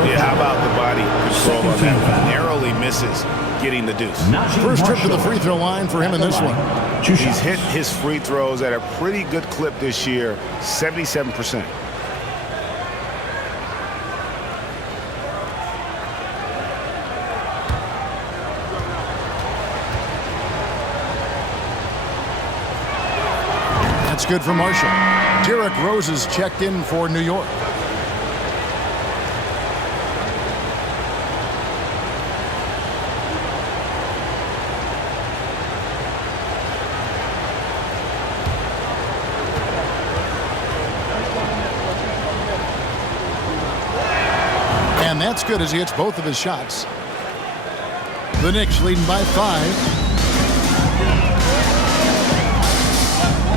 Yeah, how about the body control on that? Narrowly misses getting the deuce. First trip to the free throw line for him in this one. He's hit his free throws at a pretty good clip this year, 77%. That's good for Marshall. Derrick Rose is checked in for New York. And that's good as he hits both of his shots. The Knicks leading by 5.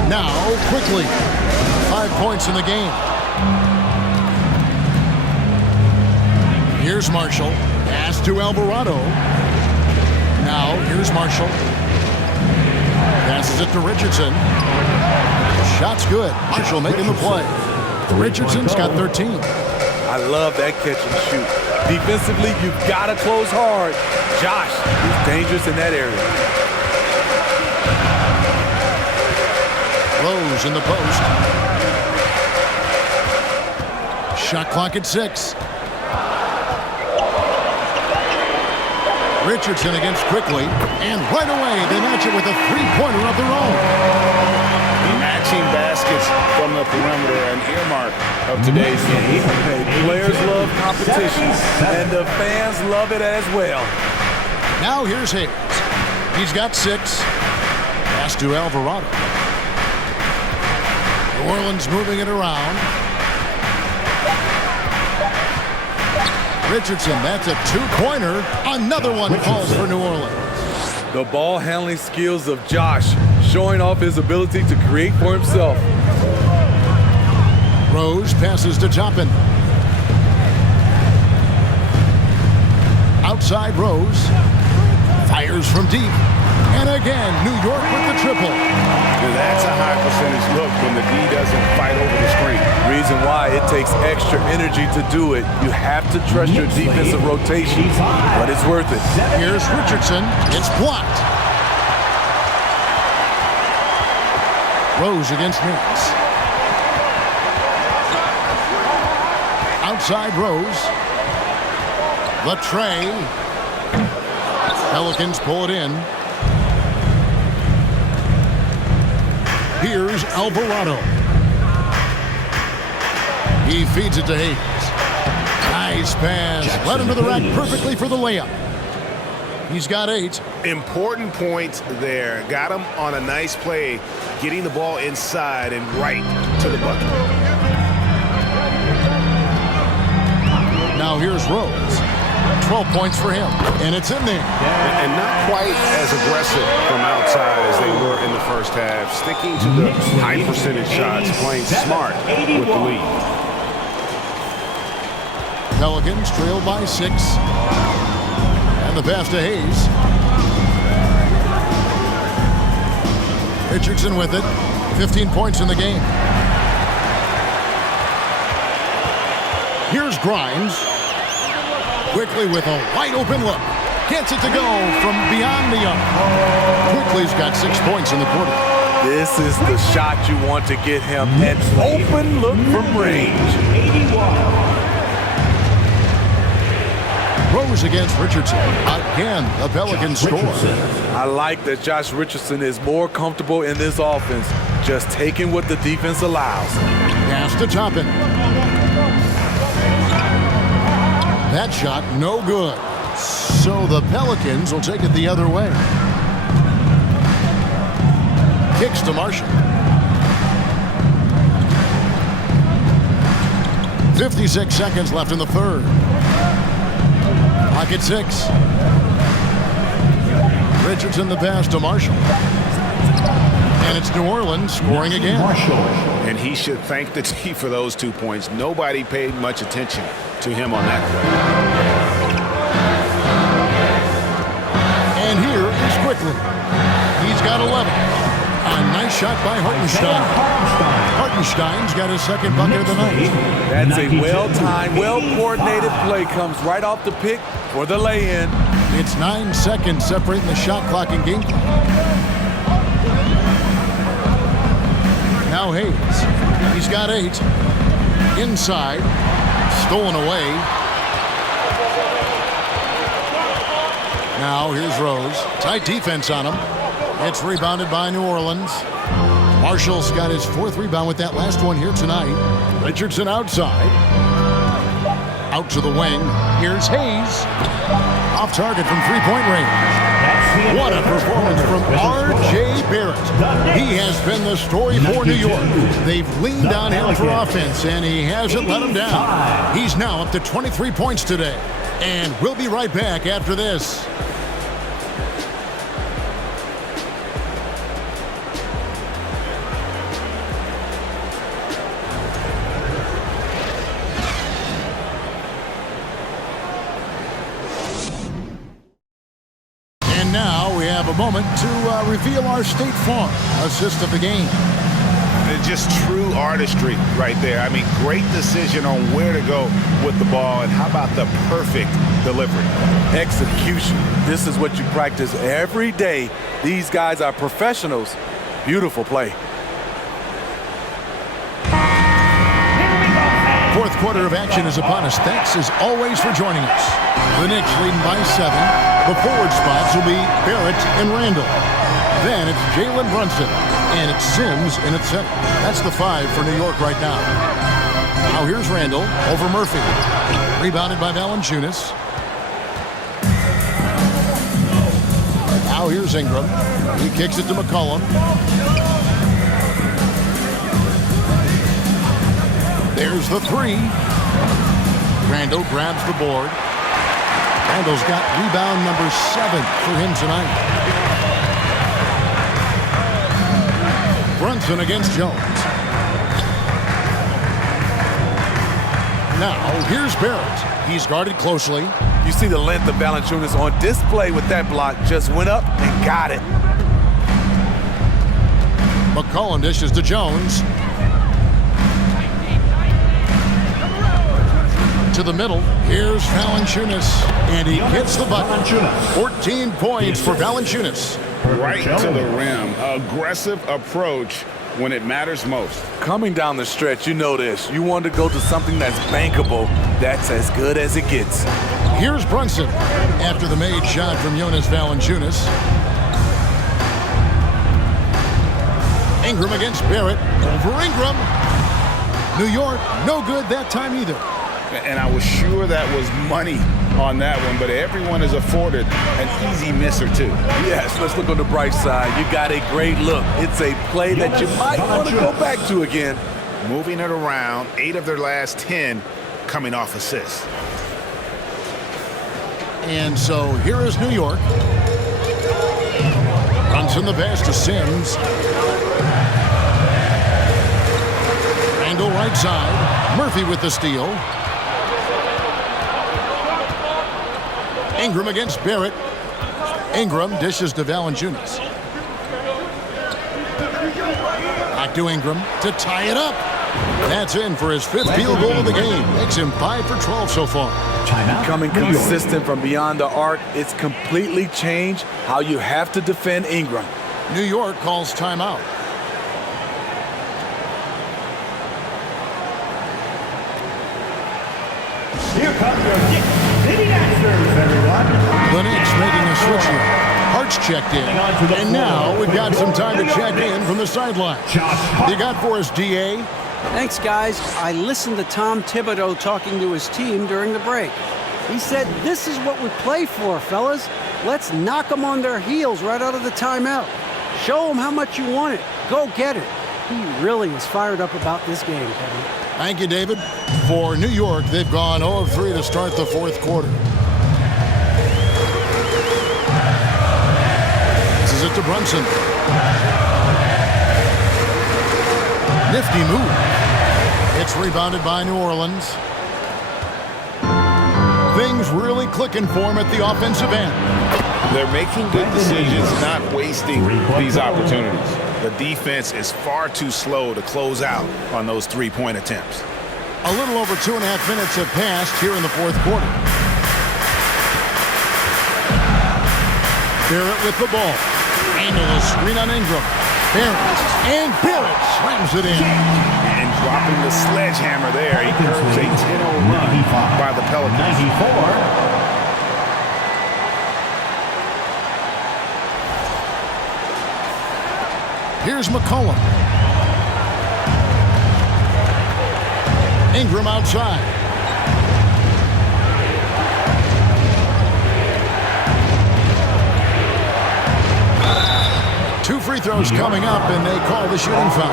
Now, quickly, 5 points in the game. Here's Marshall. Pass to Alvarado. Now, here's Marshall. Passes it to Richardson. Shot's good. Marshall making the play. Richardson's got 13. I love that catch and shoot. Defensively, you've got to close hard. Josh is dangerous in that area. Rose in the post. Shot clock at 6. Richardson against Quickly. And right away, they match it with a three-pointer of their own. Matching baskets from the perimeter, an earmark of today's game. Players love competition, and the fans love it as well. Now here's Hayes. He's got 6. Pass to Alvarado. New Orleans moving it around. Richardson, that's a 2-pointer. Another one falls for New Orleans. The ball handling skills of Josh, showing off his ability to create for himself. Rose passes to Toppin. Outside Rose. Fires from deep. And again, New York with the triple. That's a high percentage look when the D doesn't fight over the screen. Reason why it takes extra energy to do it. You have to trust your defensive rotations, but it's worth it. Here's Richardson. It's blocked. Rose against Knicks. Outside Rose. The tray. Pelicans pull it in. Here's Alvarado. He feeds it to Hayes. Nice pass. Led him to the rack perfectly for the layup. He's got 8. Important points there. Got him on a nice play, getting the ball inside and right to the bucket. Now here's Rose. 12 points for him, and it's in there. And not quite as aggressive from outside as they were in the first half. Sticking to the high percentage shots, playing smart with the lead. Pelicans trail by 6. And the pass to Hayes. Richardson with it. 15 points in the game. Here's Grimes. Quickly with a wide open look. Gets it to go from beyond the arc. Quickly's got 6 points in the quarter. This is the shot you want to get him. An open look from range. throws against Richardson. Again, the Pelicans score. I like that Josh Richardson is more comfortable in this offense, just taking what the defense allows. Pass to Toppin. That shot, no good. So the Pelicans will take it the other way. Kicks to Marshall. 56 seconds left in the third. Clock at 6. Richardson the pass to Marshall. And it's New Orleans scoring again. And he should thank the team for those 2 points. Nobody paid much attention to him on that play. And here is Quickly. He's got 11. A nice shot by Hartenstein. Hartenstein's got his second bucket of the night. That's a well-timed, well-coordinated play. Comes right off the pick for the lay-in. It's 9 seconds separating the shot clock and game clock. Now Hayes. He's got 8. Inside. Stolen away. Now here's Rose. Tight defense on him. It's rebounded by New Orleans. Marshall's got his 4th rebound with that last one here tonight. Richardson outside. Out to the wing. Here's Hayes. Off target from three-point range. What a performance from R.J. Barrett. He has been the story for New York. They've leaned on him for offense, and he hasn't let them down. He's now up to 23 points today. And we'll be right back after this. A moment to reveal our State Farm assist of the game. It's just true artistry right there. I mean, great decision on where to go with the ball, and how about the perfect delivery? Execution. This is what you practice every day. These guys are professionals. Beautiful play. Fourth quarter of action is upon us. Thanks as always for joining us. The Knicks leading by 7. The forward spots will be Barrett and Randall. Then it's Jalen Brunson. And it's Sims in its center. That's the 5 for New York right now. Now here's Randall over Murphy. Rebounded by Valanciunas. Now here's Ingram. He kicks it to McCollum. There's the 3. Randall grabs the board. Randall's got rebound number 7 for him tonight. Brunson against Jones. Now, here's Barrett. He's guarded closely. You see the length of Valanciunas on display with that block. Just went up and got it. McCollum dishes to Jones. To the middle. Here's Valanciunas. And he gets the bucket. 14 points for Valanciunas. Right to the rim. Aggressive approach when it matters most. Coming down the stretch, you know this. You want to go to something that's bankable. That's as good as it gets. Here's Brunson after the made shot from Jonas Valanciunas. Ingram against Barrett. Over Ingram. New York, no good that time either. And I was sure that was money on that one, but everyone is afforded an easy miss or 2. Yes, let's look on the bright side. You got a great look. It's a play that you might want to go back to again. Moving it around, 8 of their last 10 coming off assists. And so here is New York. Brunson the pass to Sims. Randall right side. Murphy with the steal. Ingram against Barrett. Ingram dishes to Valanciunas. Back to Ingram to tie it up. That's in for his 5th field goal of the game. Makes him 5 for 12 so far. Becoming consistent from beyond the arc, it's completely changed how you have to defend Ingram. New York calls timeout. Here comes your Knicks City Master. The Knicks making a switch here. Hart's checked in. And now we've got some time to check in from the sideline. You got for us, DA? Thanks, guys. I listened to Tom Thibodeau talking to his team during the break. He said, this is what we play for, fellas. Let's knock them on their heels right out of the timeout. Show them how much you want it. Go get it. He really is fired up about this game, Kevin. Thank you, David. For New York, they've gone 0 of 3 to start the fourth quarter. This is it to Brunson. Nifty move. It's rebounded by New Orleans. Things really clicking for him at the offensive end. They're making good decisions, not wasting these opportunities. The defense is far too slow to close out on those three-point attempts. A little over 2.5 minutes have passed here in the fourth quarter. Barrett with the ball. Angle a screen on Ingram. Barrett slams it in. And dropping the sledgehammer there, he curves a 10-0 run by the Pelicans. Here's McCollum. Ingram outside. Two free throws coming up, and they call the shooting foul.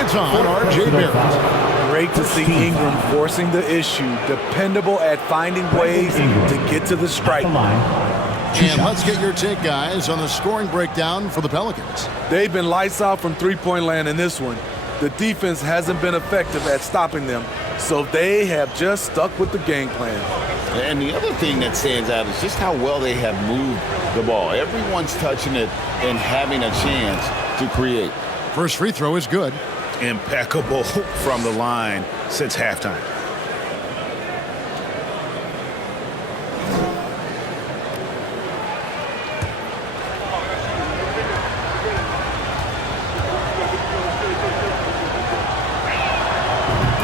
It's on R.J. Barrett. Great to see Ingram forcing the issue, dependable at finding ways to get to the strike. And let's get your take, guys, on the scoring breakdown for the Pelicans. They've been lights out from three-point land in this one. The defense hasn't been effective at stopping them, so they have just stuck with the game plan. And the other thing that stands out is just how well they have moved the ball. Everyone's touching it and having a chance to create. First free throw is good. Impeccable from the line since halftime.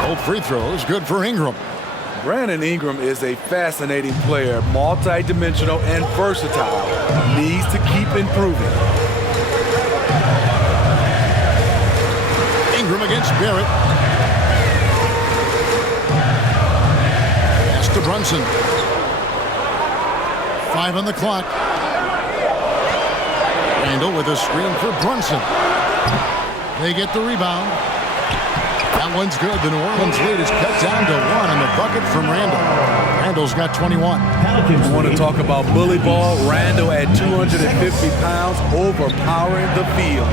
Both free throws good for Ingram. Brandon Ingram is a fascinating player, multi-dimensional and versatile. Needs to keep improving. Ingram against Barrett. Pass to Brunson. 5 on the clock. Randall with a screen for Brunson. They get the rebound. That one's good. The New Orleans lead is cut down to 1 on the bucket from Randall. Randall's got 21. You want to talk about bully ball? Randall at 250 pounds, overpowering the field.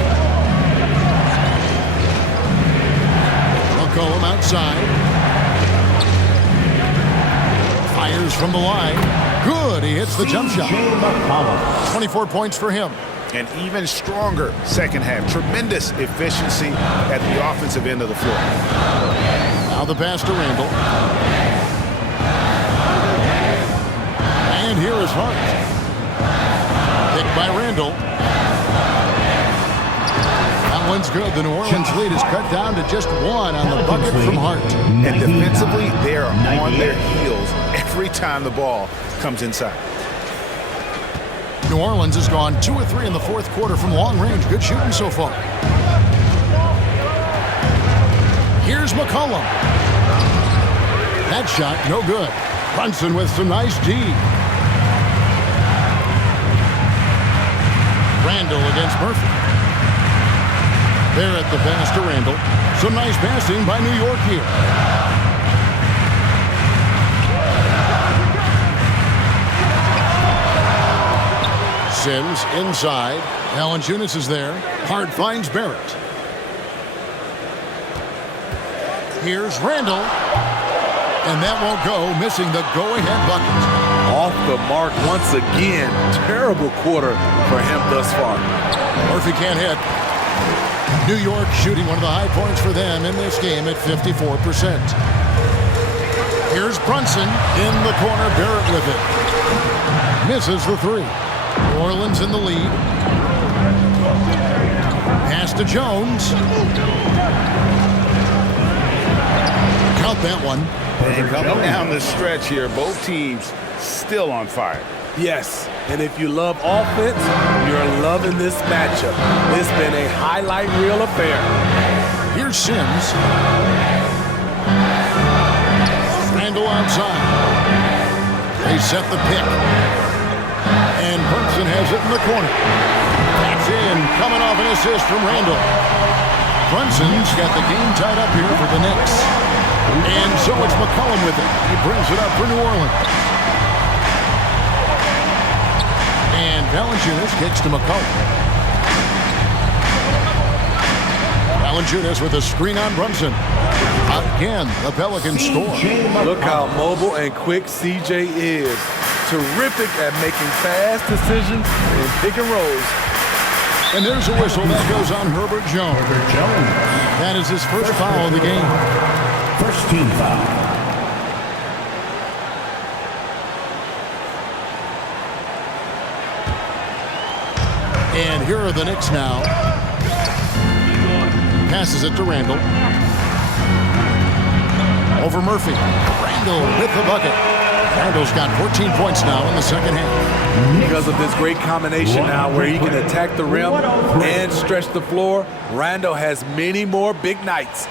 McCollum outside. Fires from the line. Good. He hits the jump shot. 24 points for him. An even stronger second half. Tremendous efficiency at the offensive end of the floor. Now the pass to Randall. And here is Hart. Picked by Randall. That one's good. The New Orleans lead is cut down to just 1 on the bucket from Hart. And defensively, they are on their heels every time the ball comes inside. New Orleans has gone 2 of 3 in the fourth quarter from long range. Good shooting so far. Here's McCollum. That shot, no good. Brunson with some nice D. Randall against Murphy. Barrett the pass to Randall. Some nice passing by New York here. Sims inside. Valanciunas is there. Hart finds Barrett. Here's Randall. And that won't go, missing the go-ahead bucket. Off the mark once again. Terrible quarter for him thus far. Murphy can't hit. New York shooting one of the high points for them in this game at 54%. Here's Brunson in the corner. Barrett with it. Misses the 3. New Orleans in the lead. Pass to Jones. Count that one. And coming down the stretch here, both teams still on fire. Yes, and if you love offense, you're loving this matchup. It's been a highlight reel affair. Here's Sims. Randall outside. They set the pick. And Brunson has it in the corner. That's in, coming off an assist from Randall. Brunson's got the game tied up here for the Knicks. And so it's McCollum with it. He brings it up for New Orleans. And Valanciunas kicks to McCollum. Valanciunas with a screen on Brunson. Again, the Pelicans score. Look how mobile and quick CJ is. Terrific at making fast decisions and pick and rolls. And there's a whistle that goes on Herbert Jones. That is his first foul of the game. First team foul. And here are the Knicks now. Passes it to Randall. Over Murphy. Randall with the bucket. Randall's got 14 points now in the second half. Because of this great combination now where he can attack the rim and stretch the floor, Randall has many more big nights.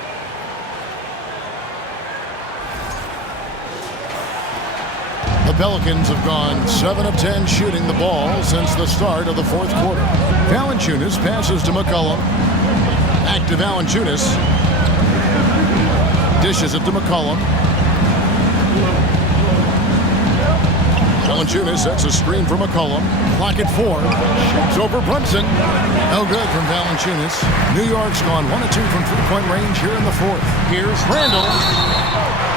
The Pelicans have gone 7 of 10 shooting the ball since the start of the fourth quarter. Valanciunas passes to McCollum. Back to Valanciunas. Dishes it to McCollum. Valanciunas sets a screen for McCollum. Clock at 4. Shoots over Brunson. No good from Valanciunas. New York's gone 1 of 2 from three-point range here in the fourth. Here's Randall.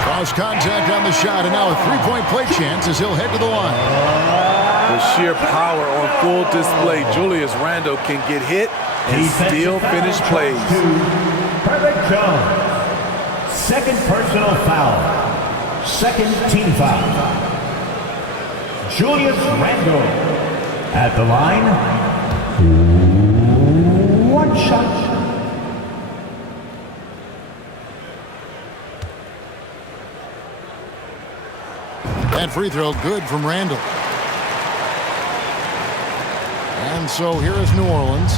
Cross contact on the shot, and now a three-point play chance as he'll head to the line. The sheer power on full display. Julius Randle can get hit and still finish plays. Herbert Jones. Second personal foul. Second team foul. Julius Randle at the line. One shot. That free throw good from Randall. And so here is New Orleans.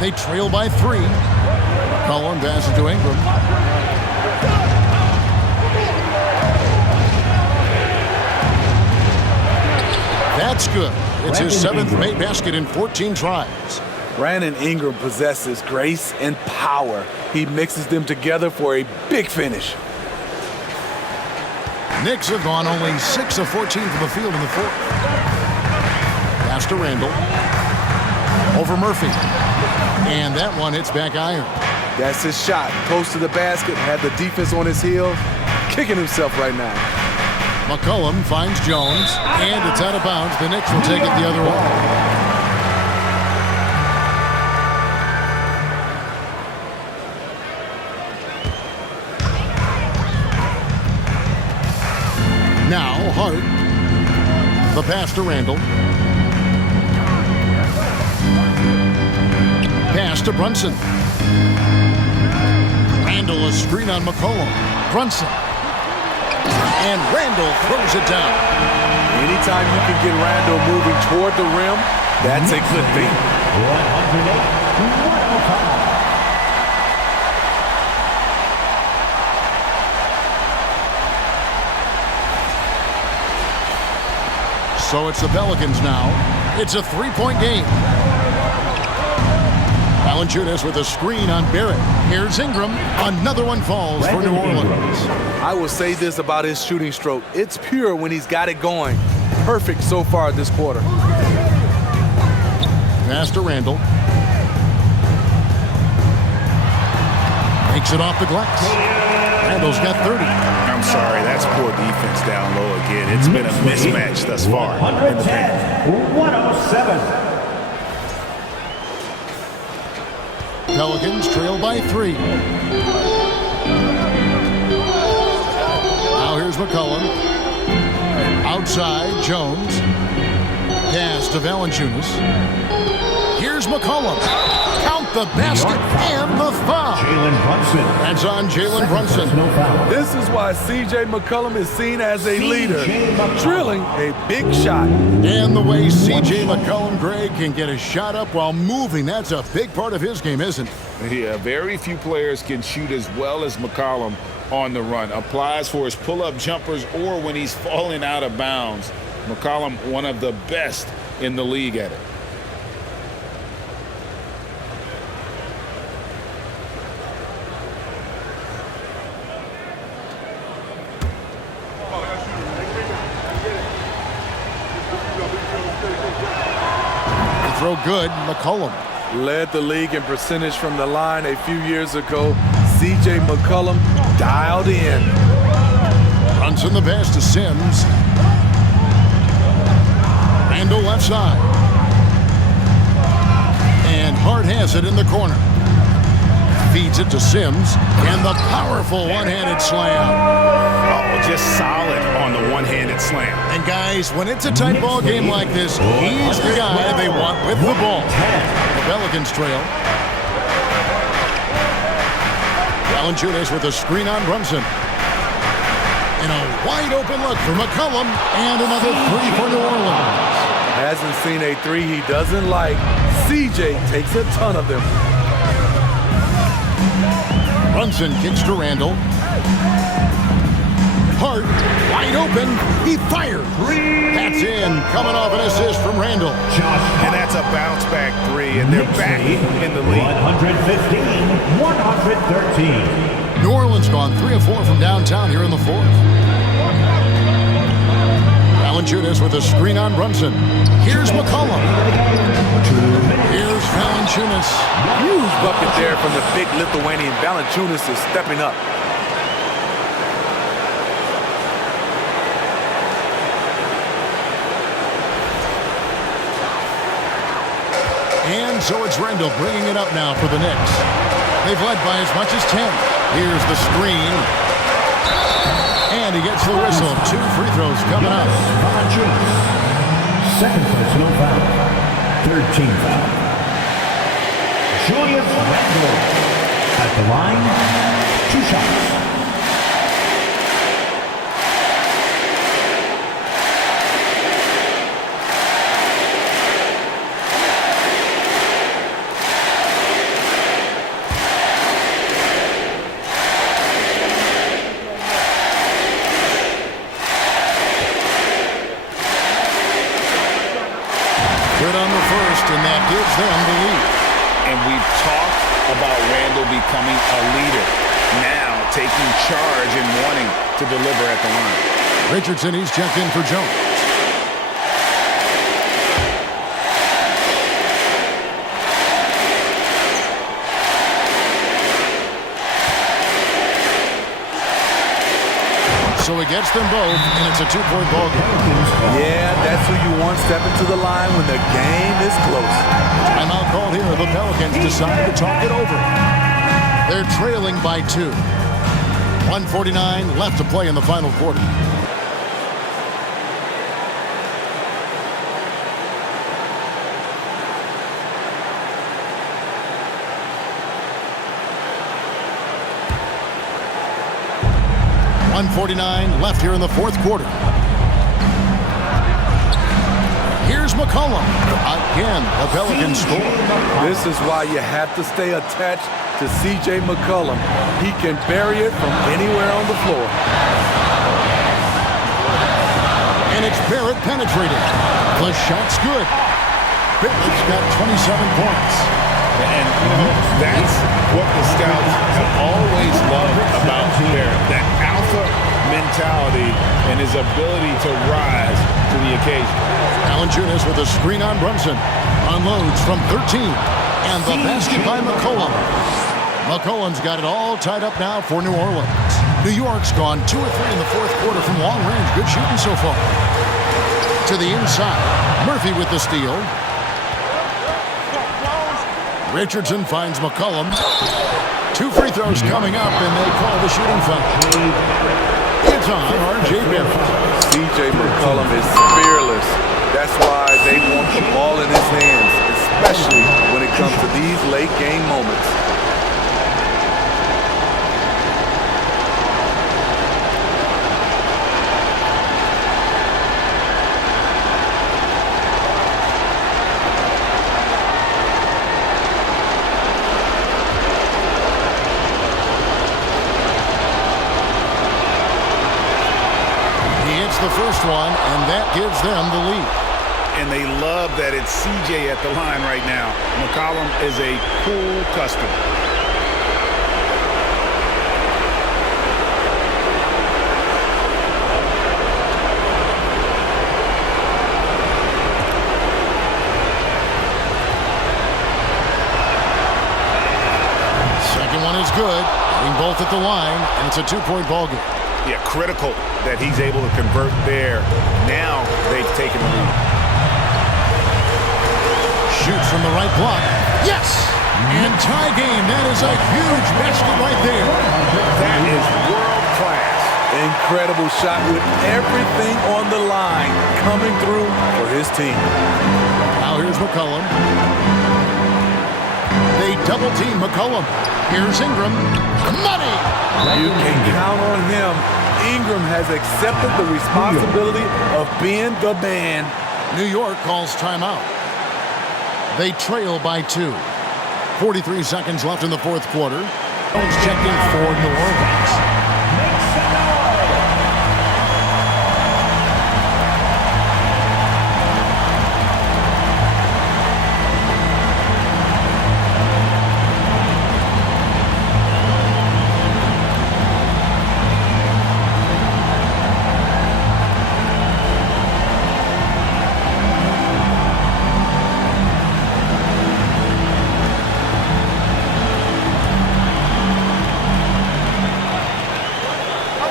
They trail by 3. McCollum passes to Ingram. That's good. It's his 7th made basket in 14 tries. Brandon Ingram possesses grace and power. He mixes them together for a big finish. Knicks have gone only 6 of 14 from the field in the fourth. Pass to Randall. Over Murphy. And that one hits back iron. That's his shot. Close to the basket, had the defense on his heels, kicking himself right now. McCollum finds Jones, and it's out of bounds. The Knicks will take it the other way. Now Hart. The pass to Randall. Pass to Brunson. Randall a screen on McCollum. Brunson. And Randall throws it down. Anytime you can get Randall moving toward the rim, that's a good thing. 108-105. So it's the Pelicans now. It's a three-point game. Valanciunas with a screen on Barrett. Here's Ingram. Another one falls for New Orleans. I will say this about his shooting stroke. It's pure when he's got it going. Perfect so far this quarter. Pass to Randall. Makes it off the glass. Randall's got 30. I'm sorry, that's poor defense down low again. It's been a mismatch thus far. 110-107. Pelicans trail by 3. Now here's McCollum. Outside, Jones. Pass to Valanciunas. Here's McCollum. Count the basket and the foul. Jalen Brunson. That's on Jalen Brunson. No foul. This is why C.J. McCollum is seen as a leader, drilling a big shot. And the way C.J. McCollum, Greg, can get a shot up while moving, that's a big part of his game, isn't it? Yeah, very few players can shoot as well as McCollum on the run. Applies for his pull-up jumpers or when he's falling out of bounds. McCollum, one of the best in the league at it. Throw good, McCollum. Led the league in percentage from the line a few years ago. C.J. McCollum dialed in. Brunson the pass to Sims. Randall left side. And Hart has it in the corner. Feeds it to Sims. And the powerful one-handed slam. Oh, just solid on the one-handed slam. And guys, when it's a tight ball game like this, he's the guy they want with the ball. The Pelicans trail. Valanciunas with a screen on Brunson. And a wide open look for McCollum. And another three for New Orleans. Hasn't seen a three he doesn't like. C.J. takes a ton of them. Brunson kicks to Randall. Hart, wide open, he fires. That's in, coming off an assist from Randall. And that's a bounce back three, and they're back in the lead. 115-113. New Orleans gone 3 of 4 from downtown here in the fourth. Valanciunas with a screen on Brunson. Here's McCollum. Here's Valanciunas. Huge bucket there from the big Lithuanian. Valanciunas is stepping up. And so it's Randall bringing it up now for the Knicks. They've led by as much as 10. Here's the screen. And he gets the whistle. 2 free throws coming up. Second personal foul. Third team foul. Julius Randle at the line. 2 shots. Good on the first, and that gives them the lead. And we've talked about Randall becoming a leader. Now taking charge and wanting to deliver at the line. Richardson, he's checked in for Jones. So he gets them both, and it's a 2-point ball game. Yeah, that's who you want stepping to the line when the game is close. Timeout called here. The Pelicans decide to talk it over. They're trailing by 2. 1:49 left to play in the final quarter. .149 left here in the fourth quarter. Here's McCollum. Again, the Pelicans score. This is why you have to stay attached to C.J. McCollum. He can bury it from anywhere on the floor. And it's Barrett penetrating. The shot's good. Barrett's got 27 points. And that's what the scouts have always loved about Barrett. That alpha mentality and his ability to rise to the occasion. Valanciunas with a screen on Brunson. Unloads from 13. And the basket by McCollum. McCollum's got it all tied up now for New Orleans. New York's gone 2 of 3 in the fourth quarter from long range. Good shooting so far. To the inside. Murphy with the steal. Richardson finds McCollum. 2 free throws coming up, and they call the shooting foul. It's on R.J. Barrett. C.J. McCollum is fearless. That's why they want the ball in his hands, especially when it comes to these late game moments. The first one, and that gives them the lead. And they love that it's CJ at the line right now. McCollum is a cool customer. Second one is good. Hitting both at the line, and it's a 2-point ball game. Yeah, critical that he's able to convert there. Now they've taken the lead. Shoots from the right block. Yes! And tie game. That is a huge basket right there. That is world class. Incredible shot with everything on the line coming through for his team. Now here's McCollum. They double team McCollum. Here's Ingram. Money! You can count on him. Ingram has accepted the responsibility of being the man. New York calls timeout. They trail by 2. 43 seconds left in the fourth quarter. Jones checking for New Orleans.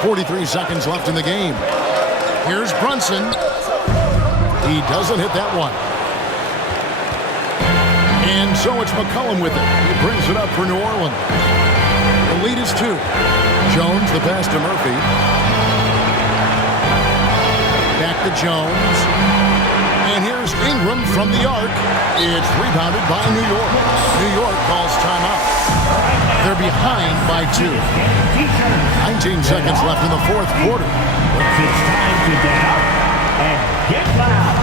43 seconds left in the game. Here's Brunson. He doesn't hit that one. And so it's McCollum with it. He brings it up for New Orleans. The lead is 2. Jones, the pass to Murphy. Back to Jones. And here's Ingram from the arc. It's rebounded by New York. New York calls timeout. They're behind by 2. 19 seconds left in the fourth quarter. It's time to get up and get loud.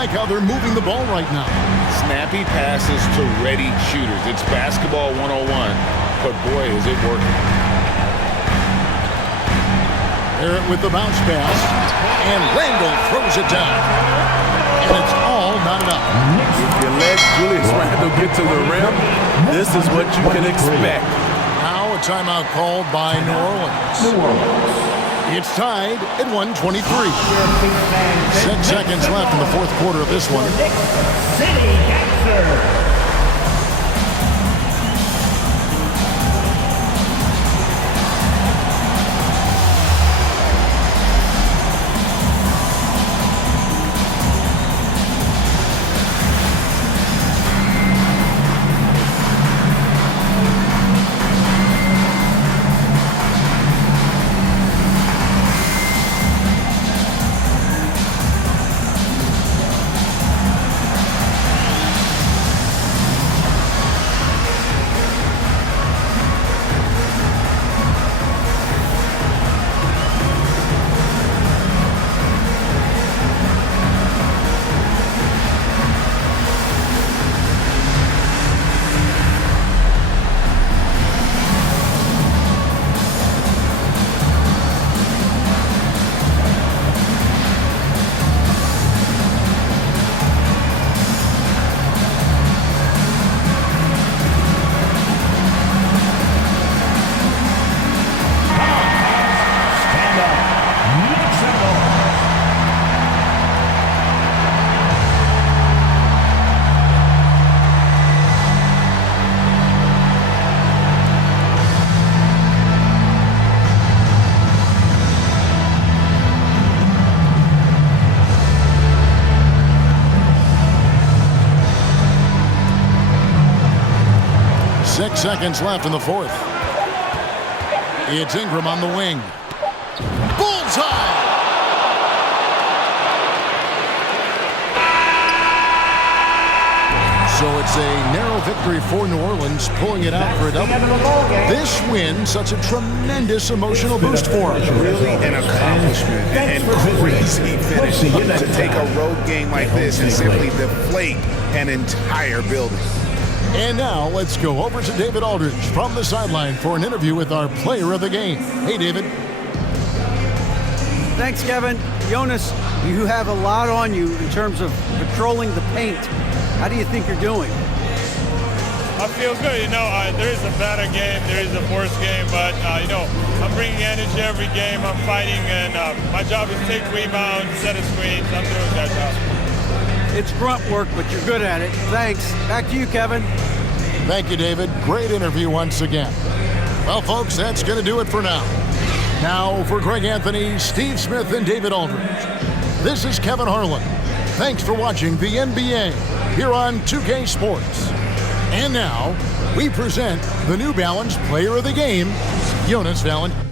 Like how they're moving the ball right now. Snappy passes to ready shooters. It's basketball 101, but boy, is it working. Barrett with the bounce pass, and Randall throws it down. And it's all knotted up. If you let Julius Randle get to the rim, this is what you can expect. Now a timeout called by New Orleans. It's tied at 123. 6 seconds left in the fourth quarter of this one. City Gangster. 6 seconds left in the fourth. It's Ingram on the wing. Bullseye! So it's a narrow victory for New Orleans, pulling it out for a double. This win, such a tremendous emotional boost for them. Really an accomplishment and crazy finish to take a road game like this and simply deflate an entire building. And now let's go over to David Aldridge from the sideline for an interview with our player of the game. Hey, David. Thanks, Kevin. Jonas, you have a lot on you in terms of patrolling the paint. How do you think you're doing? I feel good. There is a better game, there is a worse game, but, I'm bringing energy every game. I'm fighting, and my job is to take rebounds, set a screens. I'm doing that job. It's grunt work, but you're good at it. Thanks. Back to you, Kevin. Thank you, David. Great interview once again. Well, folks, that's going to do it for now. Now, for Greg Anthony, Steve Smith, and David Aldridge, this is Kevin Harlan. Thanks for watching the NBA here on 2K Sports. And now, we present the New Balance Player of the Game, Jonas Valanciunas.